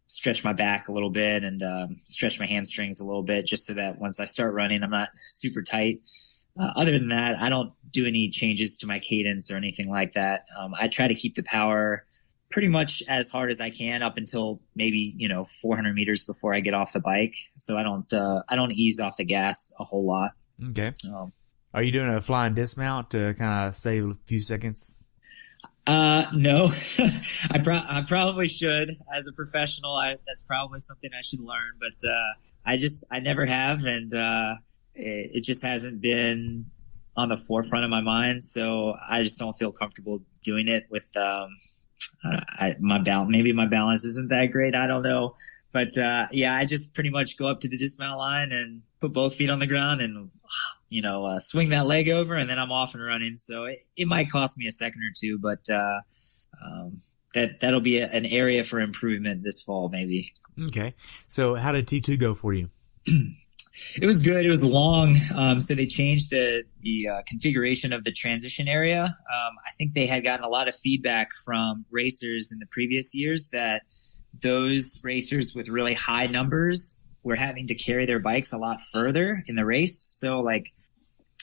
stretch my back a little bit and stretch my hamstrings a little bit, just so that once I start running, I'm not super tight. Other than that, I don't do any changes to my cadence or anything like that. I try to keep the power pretty much as hard as I can up until maybe 400 meters before I get off the bike. So I don't ease off the gas a whole lot. Okay. Are you doing a flying dismount to kind of save a few seconds? No, I probably should. As a professional, that's probably something I should learn, but I never have, and it just hasn't been on the forefront of my mind. So I just don't feel comfortable doing it with maybe my balance isn't that great. I don't know, but I just pretty much go up to the dismount line and put both feet on the ground and swing that leg over, and then I'm off and running. So it might cost me a second or two, but that'll be an area for improvement this fall, maybe. Okay. So how did T2 go for you? It was good. It was long. So they changed the configuration of the transition area. I think they had gotten a lot of feedback from racers in the previous years that those racers with really high numbers were having to carry their bikes a lot further in the race. So like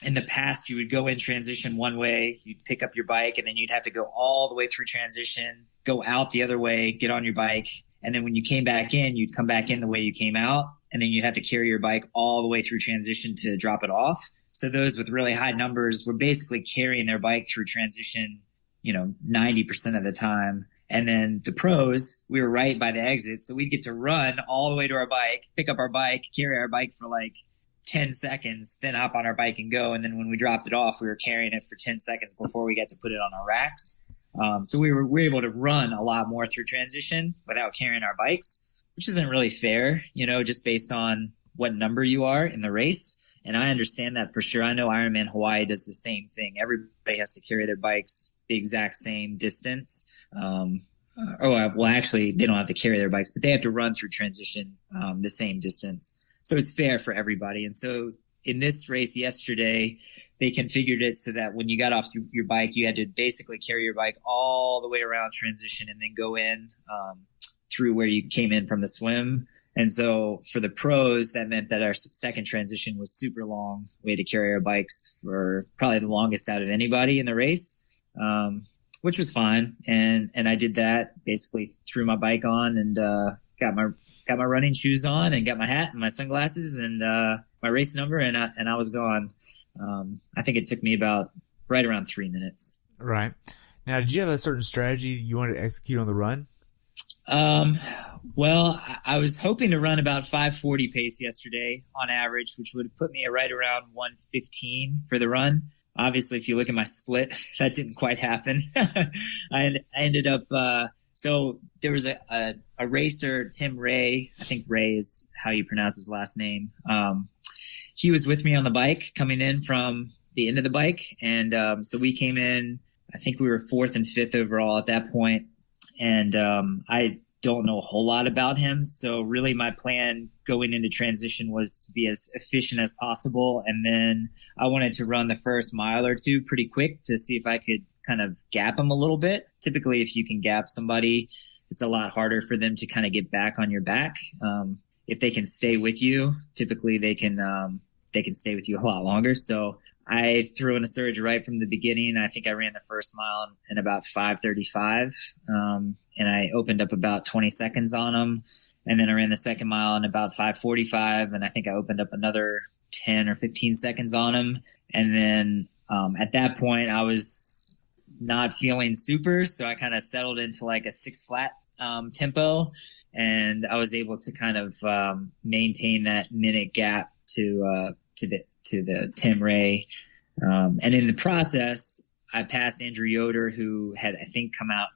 in the past, you would go in transition one way, you'd pick up your bike, and then you'd have to go all the way through transition, go out the other way, get on your bike. And then when you came back in, you'd come back in the way you came out, and then you'd have to carry your bike all the way through transition to drop it off. So those with really high numbers were basically carrying their bike through transition, 90% of the time. And then the pros, we were right by the exit. So we'd get to run all the way to our bike, pick up our bike, carry our bike for like 10 seconds, then hop on our bike and go. And then when we dropped it off, we were carrying it for 10 seconds before we got to put it on our racks. So we were able to run a lot more through transition without carrying our bikes, which isn't really fair, just based on what number you are in the race. And I understand that for sure. I know Ironman Hawaii does the same thing. Everybody has to carry their bikes the exact same distance. Actually, they don't have to carry their bikes, but they have to run through transition the same distance. So it's fair for everybody. And so in this race yesterday, they configured it so that when you got off your bike, you had to basically carry your bike all the way around transition and then go in through where you came in from the swim. And so for the pros, that meant that our second transition was super long. We had to carry our bikes for probably the longest out of anybody in the race, which was fine. And I did that, basically threw my bike on and got my running shoes on and got my hat and my sunglasses and my race number, and I was gone. I think it took me about right around 3 minutes. Right. Now, did you have a certain strategy you wanted to execute on the run? Well, I was hoping to run about 5:40 pace yesterday on average, which would have put me right around 1:15 for the run. Obviously, if you look at my split, that didn't quite happen. I ended up, so there was a racer, Tim Ray, I think Ray is how you pronounce his last name. He was with me on the bike coming in from the end of the bike. And so we came in, I think we were 4th and 5th overall at that point. And I don't know a whole lot about him. So really my plan going into transition was to be as efficient as possible. And then I wanted to run the first mile or two pretty quick to see if I could kind of gap him a little bit. Typically, if you can gap somebody, it's a lot harder for them to kind of get back on your back. If they can stay with you, typically they can stay with you a lot longer. So I threw in a surge right from the beginning. I think I ran the first mile in about 5:35, and I opened up about 20 seconds on them. And then I ran the second mile in about 5:45, and I think I opened up another 10 or 15 seconds on them. And then at that point, I was not feeling super, so I kind of settled into like a 6 flat tempo, and I was able to kind of maintain that minute gap to the Tim Ray. And in the process, I passed Andrew Yoder, who had, I think, come out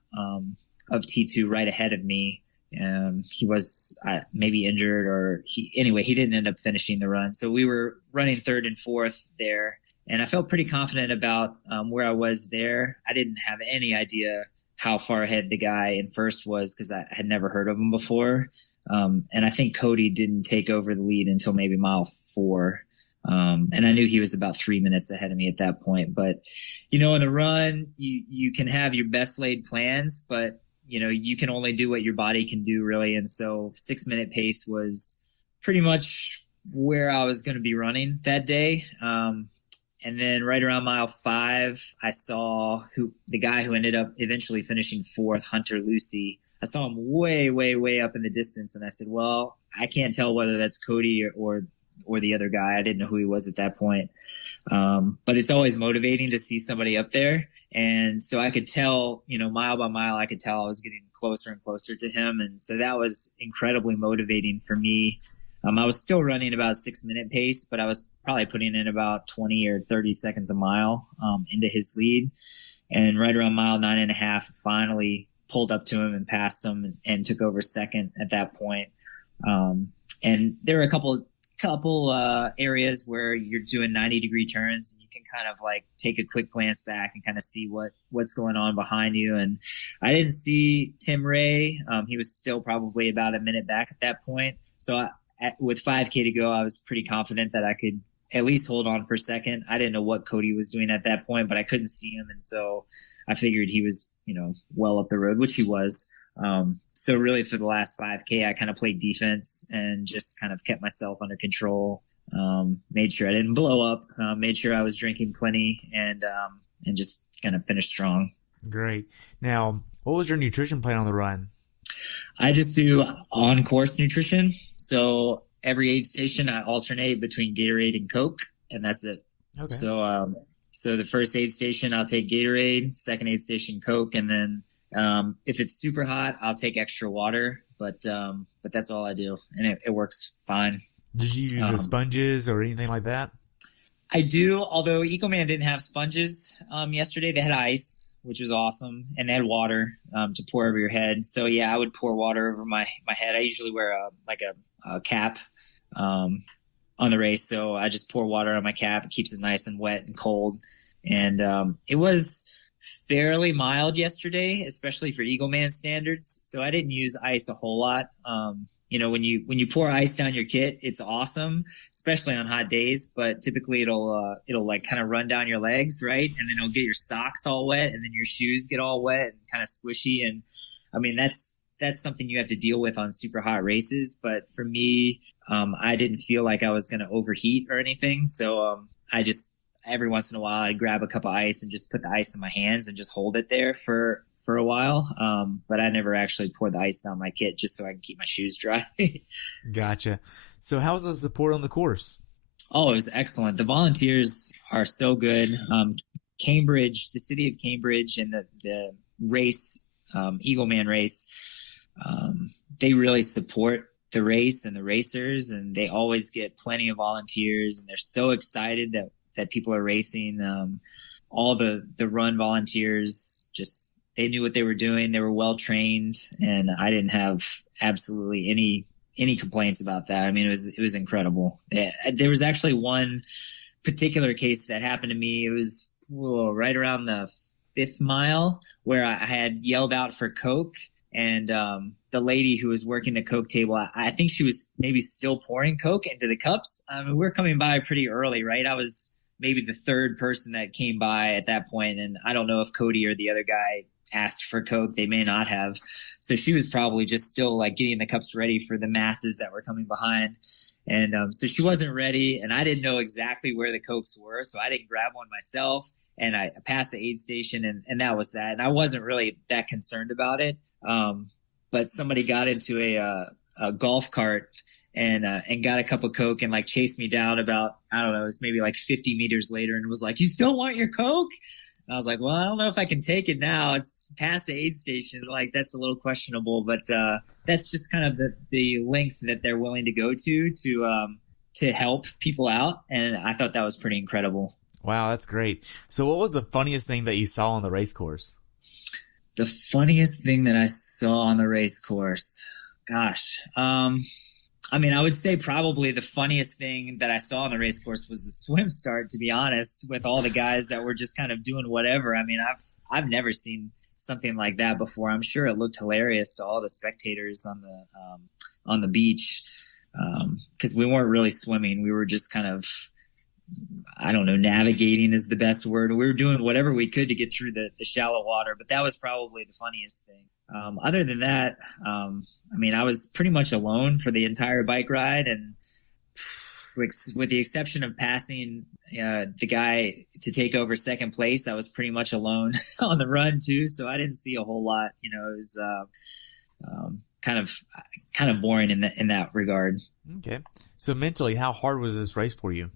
of T2 right ahead of me. He was maybe injured or he didn't end up finishing the run. So we were running 3rd and 4th there. And I felt pretty confident about where I was there. I didn't have any idea how far ahead the guy in first was because I had never heard of him before. And I think Cody didn't take over the lead until maybe mile 4. And I knew he was about 3 minutes ahead of me at that point. But, in the run, you can have your best laid plans, but you can only do what your body can do, really. And so 6-minute pace was pretty much where I was going to be running that day. And then right around mile 5, I saw the guy who ended up eventually finishing 4th, Hunter Lucy. I saw him way, way, way up in the distance. And I said, well, I can't tell whether that's Cody or the other guy. I didn't know who he was at that point. But it's always motivating to see somebody up there. And so I could tell, mile by mile, I could tell I was getting closer and closer to him. And so that was incredibly motivating for me. I was still running about 6-minute pace, but I was probably putting in about 20 or 30 seconds a mile into his lead. And right around mile 9.5, finally pulled up to him and passed him and took over second at that point. And there were a couple areas where you're doing 90-degree turns and you can kind of like take a quick glance back and kind of see what's going on behind you. And I didn't see Tim Ray. He was still probably about a minute back at that point. So with 5K to go, I was pretty confident that I could at least hold on for second. I didn't know what Cody was doing at that point, but I couldn't see him. And so I figured he was, well up the road, which he was. So really for the last 5K, I kind of played defense and just kind of kept myself under control. Made sure I didn't blow up, made sure I was drinking plenty and just kind of finished strong. Great. Now, what was your nutrition plan on the run? I just do on-course nutrition. So every aid station, I alternate between Gatorade and Coke, and that's it. Okay. So the first aid station, I'll take Gatorade, second aid station, Coke, and then if it's super hot, I'll take extra water. But that's all I do, and it works fine. Did you use the sponges or anything like that? I do, although Eagleman didn't have sponges yesterday. They had ice, which was awesome, and they had water to pour over your head. So, yeah, I would pour water over my head. I usually wear a cap on the race, so I just pour water on my cap. It keeps it nice and wet and cold. And it was fairly mild yesterday, especially for Eagleman standards, so I didn't use ice a whole lot. When you pour ice down your kit, it's awesome, especially on hot days, but typically it'll like kind of run down your legs, right? And then it'll get your socks all wet, and then your shoes get all wet and kind of squishy. And I mean, that's something you have to deal with on super hot races. But for me, I didn't feel like I was going to overheat or anything. So I just, every once in a while, I'd grab a cup of ice and just put the ice in my hands and just hold it there for a while. But I never actually poured the ice down my kit just so I can keep my shoes dry. Gotcha. So how was the support on the course? Oh, it was excellent. The volunteers are so good. Cambridge, the city of Cambridge, and the race, Eagleman race, they really support the race and the racers, and they always get plenty of volunteers, and they're so excited that people are racing. All the run volunteers just, they knew what they were doing. They were well trained, and I didn't have absolutely any complaints about that. I mean, it was incredible. There was actually one particular case that happened to me. It was right around the 5th mile where I had yelled out for Coke, and the lady who was working the Coke table, I think she was maybe still pouring Coke into the cups. I mean, we were coming by pretty early, right? I was maybe the 3rd person that came by at that point, and I don't know if Cody or the other guy asked for Coke. They may not have. So she was probably just still like getting the cups ready for the masses that were coming behind. And so she wasn't ready, and I didn't know exactly where the Cokes were, so I didn't grab one myself, and I passed the aid station, and that was that. And I wasn't really that concerned about it. But somebody got into a golf cart and got a cup of Coke and like chased me down about, I don't know, it was maybe like 50 meters later, and was like, "You still want your Coke?" And I was like, "Well, I don't know if I can take it now. It's past the aid station. Like, that's a little questionable." But that's just kind of the length that they're willing to go to help people out. And I thought that was pretty incredible. Wow, that's great. So what was the funniest thing that you saw on the race course? The funniest thing that I saw on the race course? Gosh. I mean, I would say probably the funniest thing that I saw on the race course was the swim start, to be honest, with all the guys that were just kind of doing whatever. I mean, I've never seen something like that before. I'm sure it looked hilarious to all the spectators on the beach, because we weren't really swimming. We were just kind of, I don't know, navigating is the best word. We were doing whatever we could to get through the shallow water, but that was probably the funniest thing. Other than that, I was pretty much alone for the entire bike ride, and with the exception of passing the guy to take over second place, I was pretty much alone on the run too. So I didn't see a whole lot. It was kind of boring in that regard. Okay. So mentally, how hard was this race for you?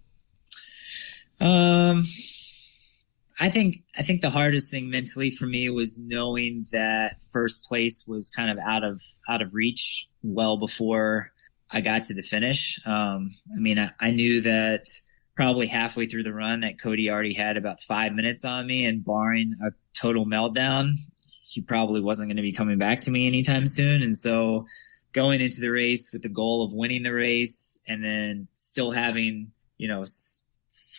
I think the hardest thing mentally for me was knowing that first place was kind of out of reach well before I got to the finish. I knew that probably halfway through the run that Cody already had about 5 minutes on me, and barring a total meltdown, he probably wasn't going to be coming back to me anytime soon. And so going into the race with the goal of winning the race, and then still having,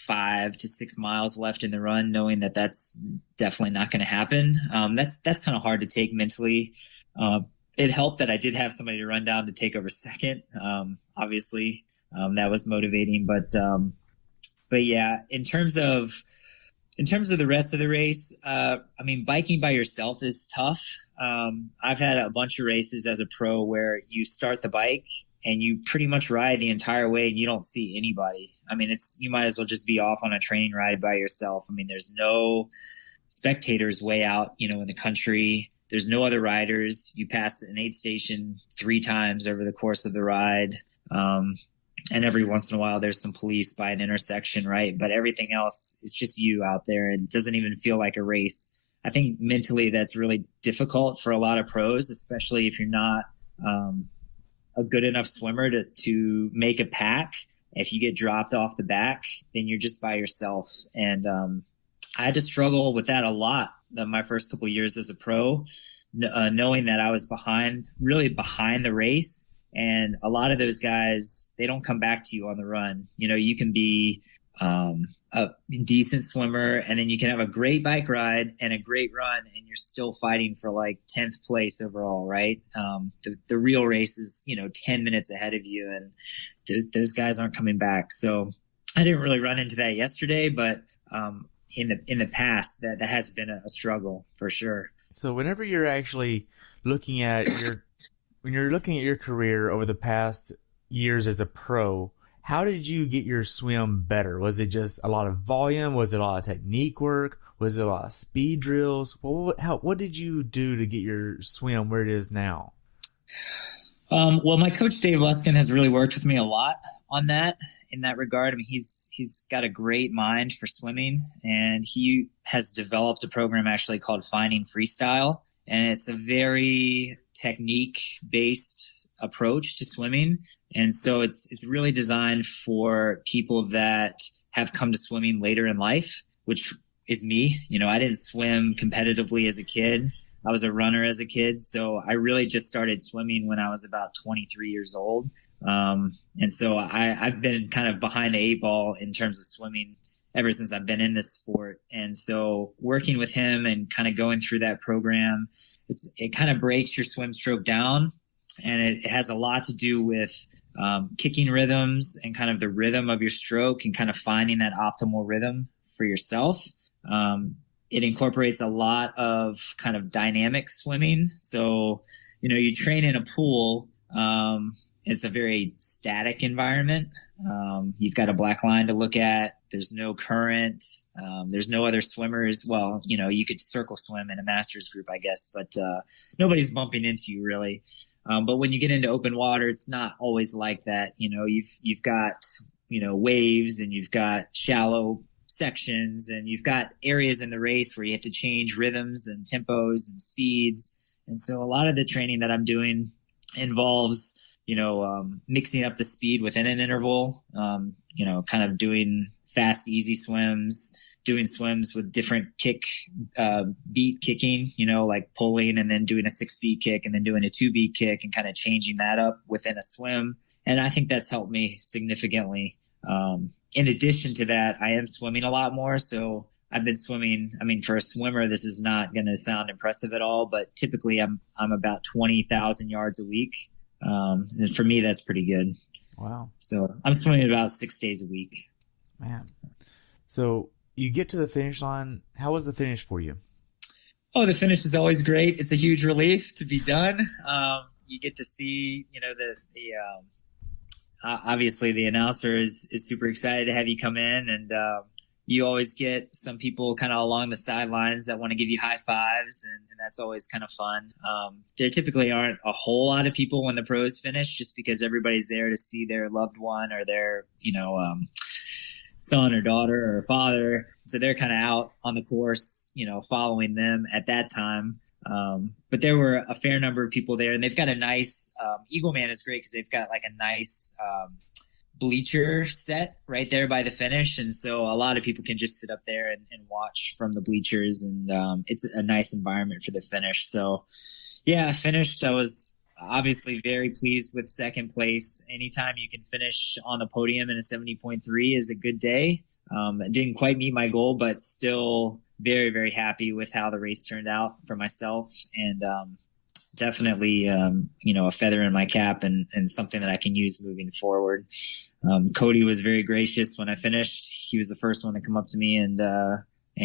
5 to 6 miles left in the run, knowing that that's definitely not going to happen. That's kind of hard to take mentally. It helped that I did have somebody to run down to take over second. Obviously, that was motivating, but yeah, in terms of the rest of the race, biking by yourself is tough. I've had a bunch of races as a pro where you start the bike and you pretty much ride the entire way and you don't see anybody. You might as well just be off on a training ride by yourself. There's no spectators way out, in the country. There's no other riders. You pass an aid station 3 times over the course of the ride. And every once in a while there's some police by an intersection, right? But everything else is just you out there, and it doesn't even feel like a race. I think mentally that's really difficult for a lot of pros, especially if you're not a good enough swimmer to make a pack. If you get dropped off the back, then you're just by yourself. And I had to struggle with that a lot my first couple of years as a pro, knowing that I was really behind the race. And a lot of those guys, they don't come back to you on the run. You can be a decent swimmer, and then you can have a great bike ride and a great run, and you're still fighting for like 10th place overall, right? The real race is, 10 minutes ahead of you, and those guys aren't coming back. So I didn't really run into that yesterday, but in the past, that has been a struggle for sure. So whenever you're actually looking at when you're looking at your career over the past years as a pro, how did you get your swim better? Was it just a lot of volume? Was it a lot of technique work? Was it a lot of speed drills? What did you do to get your swim where it is now? Well, my coach Dave Luskin has really worked with me a lot on that in that regard. He's got a great mind for swimming, and he has developed a program actually called Finding Freestyle. And it's a very technique-based approach to swimming. And so it's really designed for people that have come to swimming later in life, which is me. I didn't swim competitively as a kid. I was a runner as a kid. So I really just started swimming when I was about 23 years old. And so I've been kind of behind the 8 ball in terms of swimming ever since I've been in this sport. And so working with him and kind of going through that program, it kind of breaks your swim stroke down, and it has a lot to do with kicking rhythms and kind of the rhythm of your stroke and kind of finding that optimal rhythm for yourself. It incorporates a lot of kind of dynamic swimming. So, you train in a pool. It's a very static environment. You've got a black line to look at. There's no current. There's no other swimmers. Well, you could circle swim in a master's group, I guess, but nobody's bumping into you really. But when you get into open water, it's not always like that. You've got, waves, and you've got shallow sections, and you've got areas in the race where you have to change rhythms and tempos and speeds. And so a lot of the training that I'm doing involves, mixing up the speed within an interval, kind of doing fast, easy swims, doing swims with different beat kicking, like pulling and then doing a 6-beat kick and then doing a 2-beat kick and kind of changing that up within a swim. And I think that's helped me significantly. In addition to that, I am swimming a lot more. So I've been swimming. For a swimmer, this is not going to sound impressive at all, but typically I'm about 20,000 yards a week. And for me, that's pretty good. Wow. So I'm swimming about 6 days a week. Man. So you get to the finish line. How was the finish for you? Oh, the finish is always great. It's a huge relief to be done. You get to see, obviously the announcer is super excited to have you come in, and you always get some people kind of along the sidelines that want to give you high fives, and that's always kind of fun. There typically aren't a whole lot of people when the pros finish, just because everybody's there to see their loved one or their, son or daughter or father. So they're kind of out on the course, following them at that time. But there were a fair number of people there, and they've got a nice, Eagleman is great because they've got like a nice bleacher set right there by the finish. And so a lot of people can just sit up there and watch from the bleachers, and it's a nice environment for the finish. So yeah, I finished. I was obviously very pleased with second place. Anytime you can finish on the podium in a 70.3 is a good day. It didn't quite meet my goal, but still very, very happy with how the race turned out for myself, and definitely, a feather in my cap and something that I can use moving forward. Cody was very gracious when I finished. He was the first one to come up to me and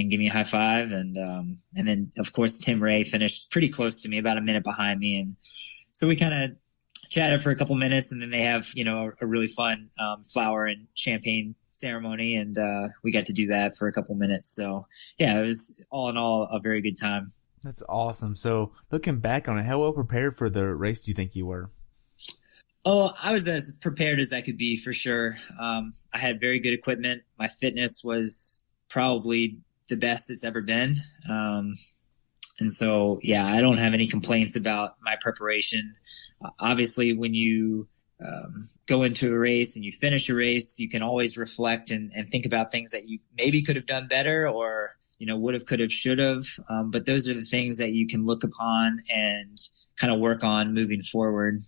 give me a high five. And then of course, Tim Ray finished pretty close to me, about a minute behind me. And so we kind of chatted for a couple minutes, and then they have, a really fun flower and champagne ceremony, and we got to do that for a couple minutes. So yeah, it was all in all a very good time. That's awesome. So looking back on it, how well prepared for the race do you think you were? Oh, I was as prepared as I could be, for sure. I had very good equipment. My fitness was probably the best it's ever been. And so, yeah, I don't have any complaints about my preparation. Obviously, when you go into a race and you finish a race, you can always reflect and think about things that you maybe could have done better, or, would have, could have, should have. But those are the things that you can look upon and kind of work on moving forward.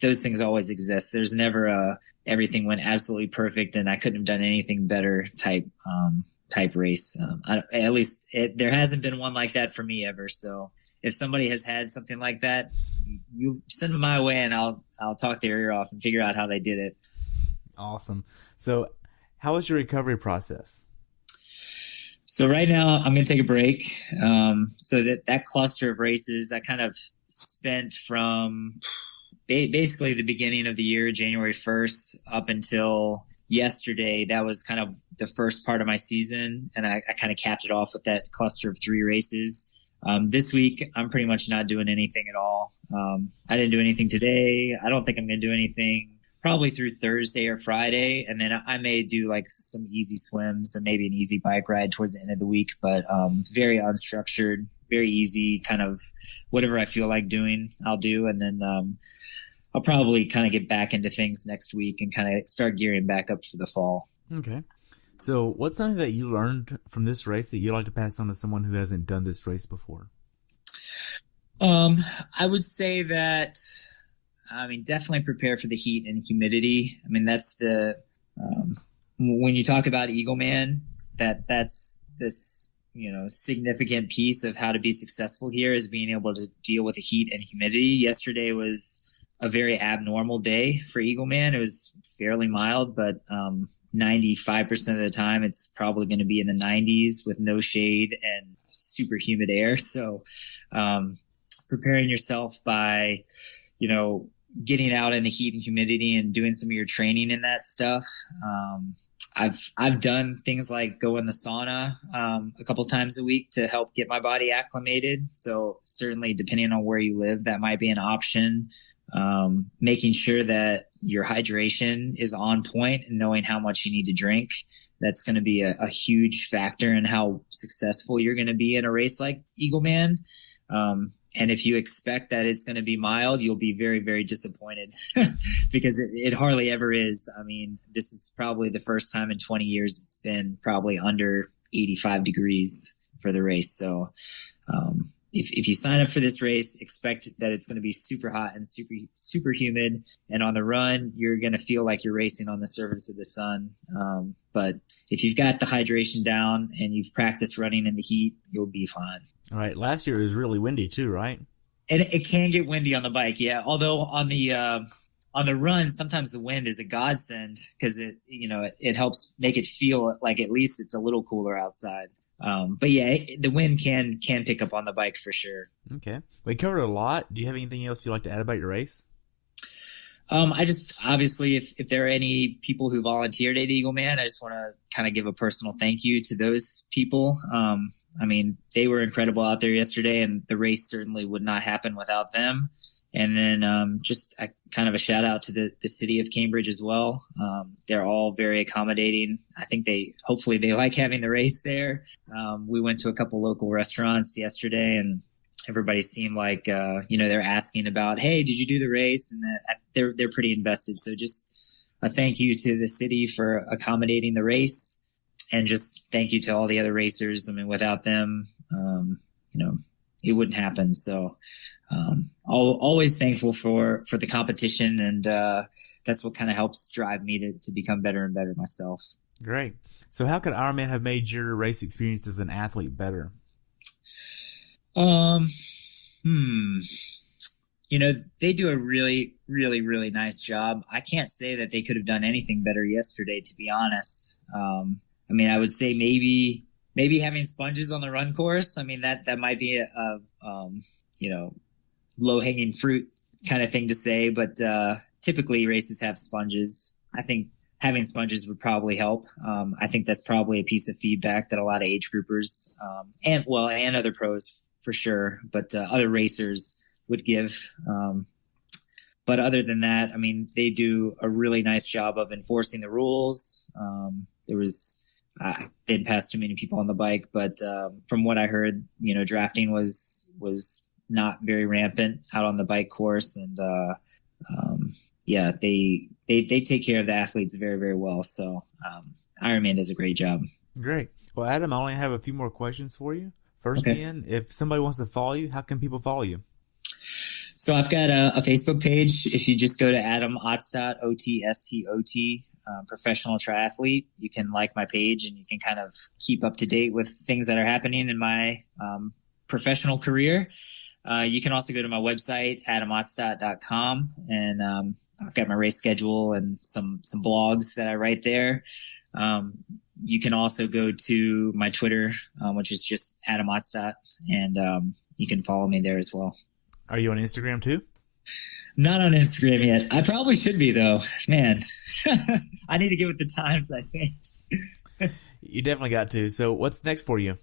Those things always exist. There's never everything went absolutely perfect and I couldn't have done anything better type race. At least there hasn't been one like that for me ever. So if somebody has had something like that, you send them my way and I'll talk their ear off and figure out how they did it. Awesome. So how was your recovery process? So right now I'm going to take a break. So that cluster of races I kind of spent from basically the beginning of the year, January 1st, up until yesterday. That was kind of the first part of my season, and I kind of capped it off with that cluster of 3 races. This week, I'm pretty much not doing anything at all. I didn't do anything today. I don't think I'm going to do anything probably through Thursday or Friday, and then I may do like some easy swims and maybe an easy bike ride towards the end of the week, but very unstructured, very easy, kind of whatever I feel like doing, I'll do. And then I'll probably kind of get back into things next week and kind of start gearing back up for the fall. Okay. So what's something that you learned from this race that you'd like to pass on to someone who hasn't done this race before? I would say that, definitely prepare for the heat and humidity. That's when you talk about Eagleman, that's this, significant piece of how to be successful here is being able to deal with the heat and humidity. Yesterday was a very abnormal day for Eagleman. It was fairly mild, but 95% of the time it's probably going to be in the 90s with no shade and super humid air. So preparing yourself by, getting out in the heat and humidity and doing some of your training in that stuff. I've done things like go in the sauna a couple times a week to help get my body acclimated. So certainly, depending on where you live, that might be an option. Making sure that your hydration is on point and knowing how much you need to drink. That's going to be a huge factor in how successful you're going to be in a race like Eagleman. And if you expect that it's going to be mild, you'll be very, very disappointed because it hardly ever is. This is probably the first time in 20 years it's been probably under 85 degrees for the race. So if you sign up for this race, expect that it's going to be super hot and super, super humid. And on the run, you're going to feel like you're racing on the surface of the sun. But if you've got the hydration down and you've practiced running in the heat, you'll be fine. All right. Last year it was really windy too, right? And it can get windy on the bike, yeah. Although on the run, sometimes the wind is a godsend because it helps make it feel like at least it's a little cooler outside. But yeah, the wind can pick up on the bike for sure. Okay. We covered a lot. Do you have anything else you'd like to add about your race? I just, obviously, if there are any people who volunteered at Eagleman, I just want to kind of give a personal thank you to those people. I mean, they were incredible out there yesterday, and the race certainly would not happen without them. And then just kind of a shout out to the city of Cambridge as well. They're all very accommodating. I think hopefully they like having the race there. We went to a couple local restaurants yesterday, and everybody seemed like, they're asking about, hey, did you do the race? And they're pretty invested. So just a thank you to the city for accommodating the race, and just thank you to all the other racers. I mean, without them, it wouldn't happen. So always thankful for the competition, and that's what kind of helps drive me to become better and better myself. Great. So how could Ironman have made your race experience as an athlete better? They do a really, really, really nice job. I can't say that they could have done anything better yesterday, to be honest. I mean, I would say maybe having sponges on the run course. I mean, that might be a low-hanging fruit kind of thing to say, but typically races have sponges. I think having sponges would probably help. I think that's probably a piece of feedback that a lot of age groupers and other pros for sure, but other racers would give. But other than that, I mean, they do a really nice job of enforcing the rules. I didn't pass too many people on the bike, but from what I heard, drafting was not very rampant out on the bike course, and they take care of the athletes very, very well. So Ironman does a great job. Great. Well, Adam, I only have a few more questions for you. First being, if somebody wants to follow you, how can people follow you? So I've got a Facebook page. If you just go to Adam Otstot, Otstot, professional triathlete, you can like my page, and you can kind of keep up to date with things that are happening in my professional career. You can also go to my website, adamotstot.com, and I've got my race schedule and some blogs that I write there. You can also go to my Twitter, which is just Adam Otstot, and you can follow me there as well. Are you on Instagram too? Not on Instagram yet. I probably should be, though. Man, I need to give it the times, I think. You definitely got to. So what's next for you?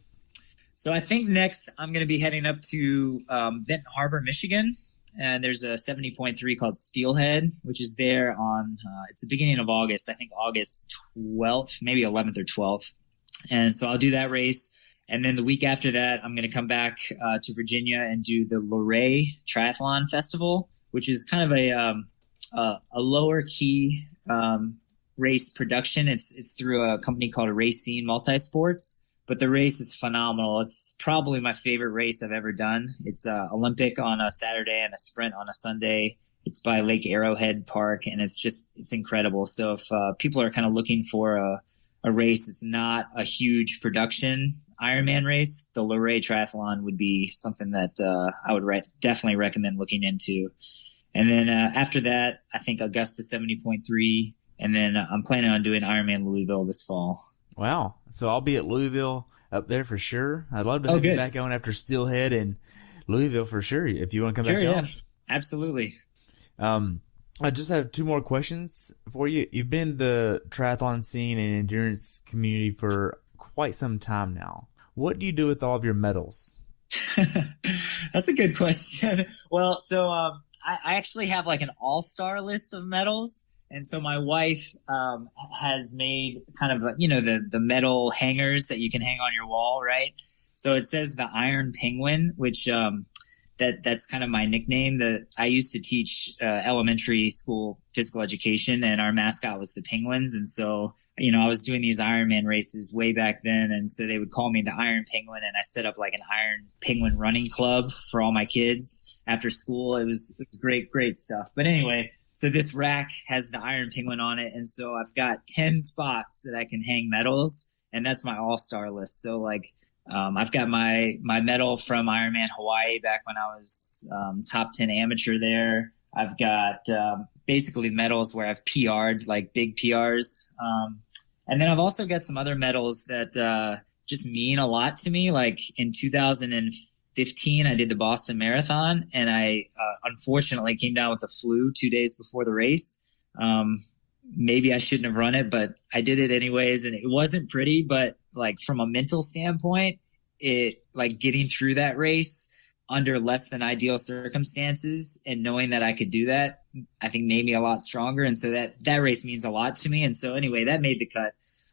So I think next I'm going to be heading up to Benton Harbor, Michigan. And there's a 70.3 called Steelhead, which is there on, it's the beginning of August, I think August 12th, maybe 11th or 12th. And so I'll do that race. And then the week after that, I'm going to come back to Virginia and do the Luray Triathlon Festival, which is kind of a lower key race production. It's through a company called Racine Multisports. But the race is phenomenal. It's probably my favorite race I've ever done. It's Olympic on a Saturday and a sprint on a Sunday. It's by Lake Arrowhead Park, and it's incredible. So if people are kind of looking for a race, it's not a huge production Ironman race, the Luray Triathlon would be something that I would definitely recommend looking into. And then after that, I think Augusta 70.3, and then I'm planning on doing Ironman Louisville this fall. Wow. So I'll be at Louisville up there for sure. I'd love to have you back on after Steelhead and Louisville for sure, if you want to come back on. Sure, yeah. Absolutely. I just have two more questions for you. You've been in the triathlon scene and endurance community for quite some time now. What do you do with all of your medals? That's a good question. Well, so I actually have like an all-star list of medals. And so my wife has made kind of, the medal hangers that you can hang on your wall, right? So it says the Iron Penguin, which that's kind of my nickname. That I used to teach elementary school physical education, and our mascot was the Penguins. And so, I was doing these Ironman races way back then, and so they would call me the Iron Penguin. And I set up like an Iron Penguin running club for all my kids after school. It was great stuff. But anyway. So this rack has the Iron Penguin on it, and so I've got 10 spots that I can hang medals, and that's my all-star list. So, like, I've got my medal from Ironman Hawaii back when I was top 10 amateur there. I've got basically medals where I've PR'd, like big PRs. And then I've also got some other medals that just mean a lot to me. Like in 2015, I did the Boston Marathon, and I unfortunately came down with the flu 2 days before the race. Maybe I shouldn't have run it, but I did it anyways, and it wasn't pretty. But like from a mental standpoint, it like getting through that race under less than ideal circumstances and knowing that I could do that, I think made me a lot stronger. And so that race means a lot to me. And so anyway, that made the cut.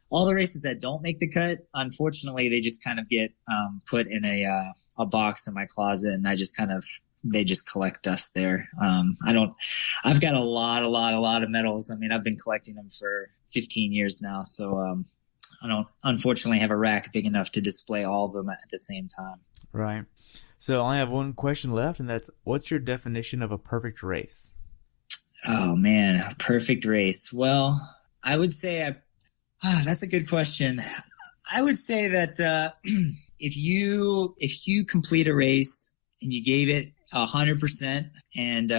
All the races that don't make the cut, unfortunately, they just kind of get put in a box in my closet, and they just collect dust there. I've got a lot of medals. I mean, I've been collecting them for 15 years now. So I don't unfortunately have a rack big enough to display all of them at the same time. Right. So I only have one question left, and that's, what's your definition of a perfect race? Oh man, a perfect race. Well, I would say that's a good question. I would say that if you complete a race and you gave it 100%, and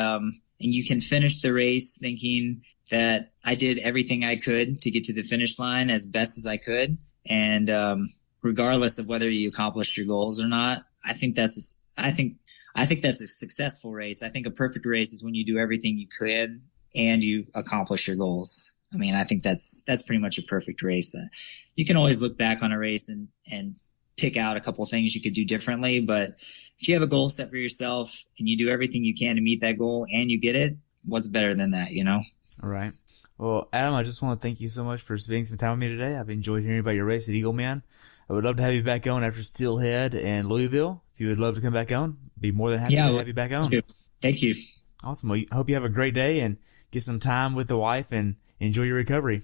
you can finish the race thinking that I did everything I could to get to the finish line as best as I could, and regardless of whether you accomplished your goals or not, I think that's a successful race. I think a perfect race is when you do everything you could and you accomplish your goals. I mean, I think that's pretty much a perfect race. You can always look back on a race and pick out a couple of things you could do differently, but if you have a goal set for yourself and you do everything you can to meet that goal and you get it, what's better than that, you know? All right. Well, Adam, I just want to thank you so much for spending some time with me today. I've enjoyed hearing about your race at Eagleman. I would love to have you back on after Steelhead and Louisville. If you would love to come back on, be more than happy to have you back on. Thank you. Awesome. Well, I hope you have a great day and get some time with the wife and enjoy your recovery.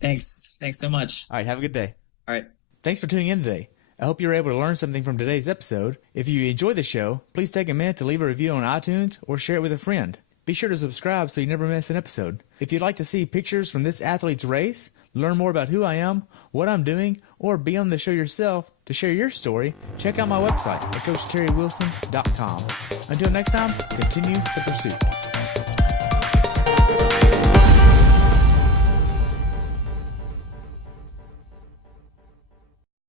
Thanks so much. All right. Have a good day. All right. Thanks for tuning in today. I hope you were able to learn something from today's episode. If you enjoyed the show, please take a minute to leave a review on iTunes or share it with a friend. Be sure to subscribe so you never miss an episode. If you'd like to see pictures from this athlete's race, learn more about who I am, what I'm doing, or be on the show yourself to share your story, check out my website at CoachTerryWilson.com. Until next time, continue the pursuit.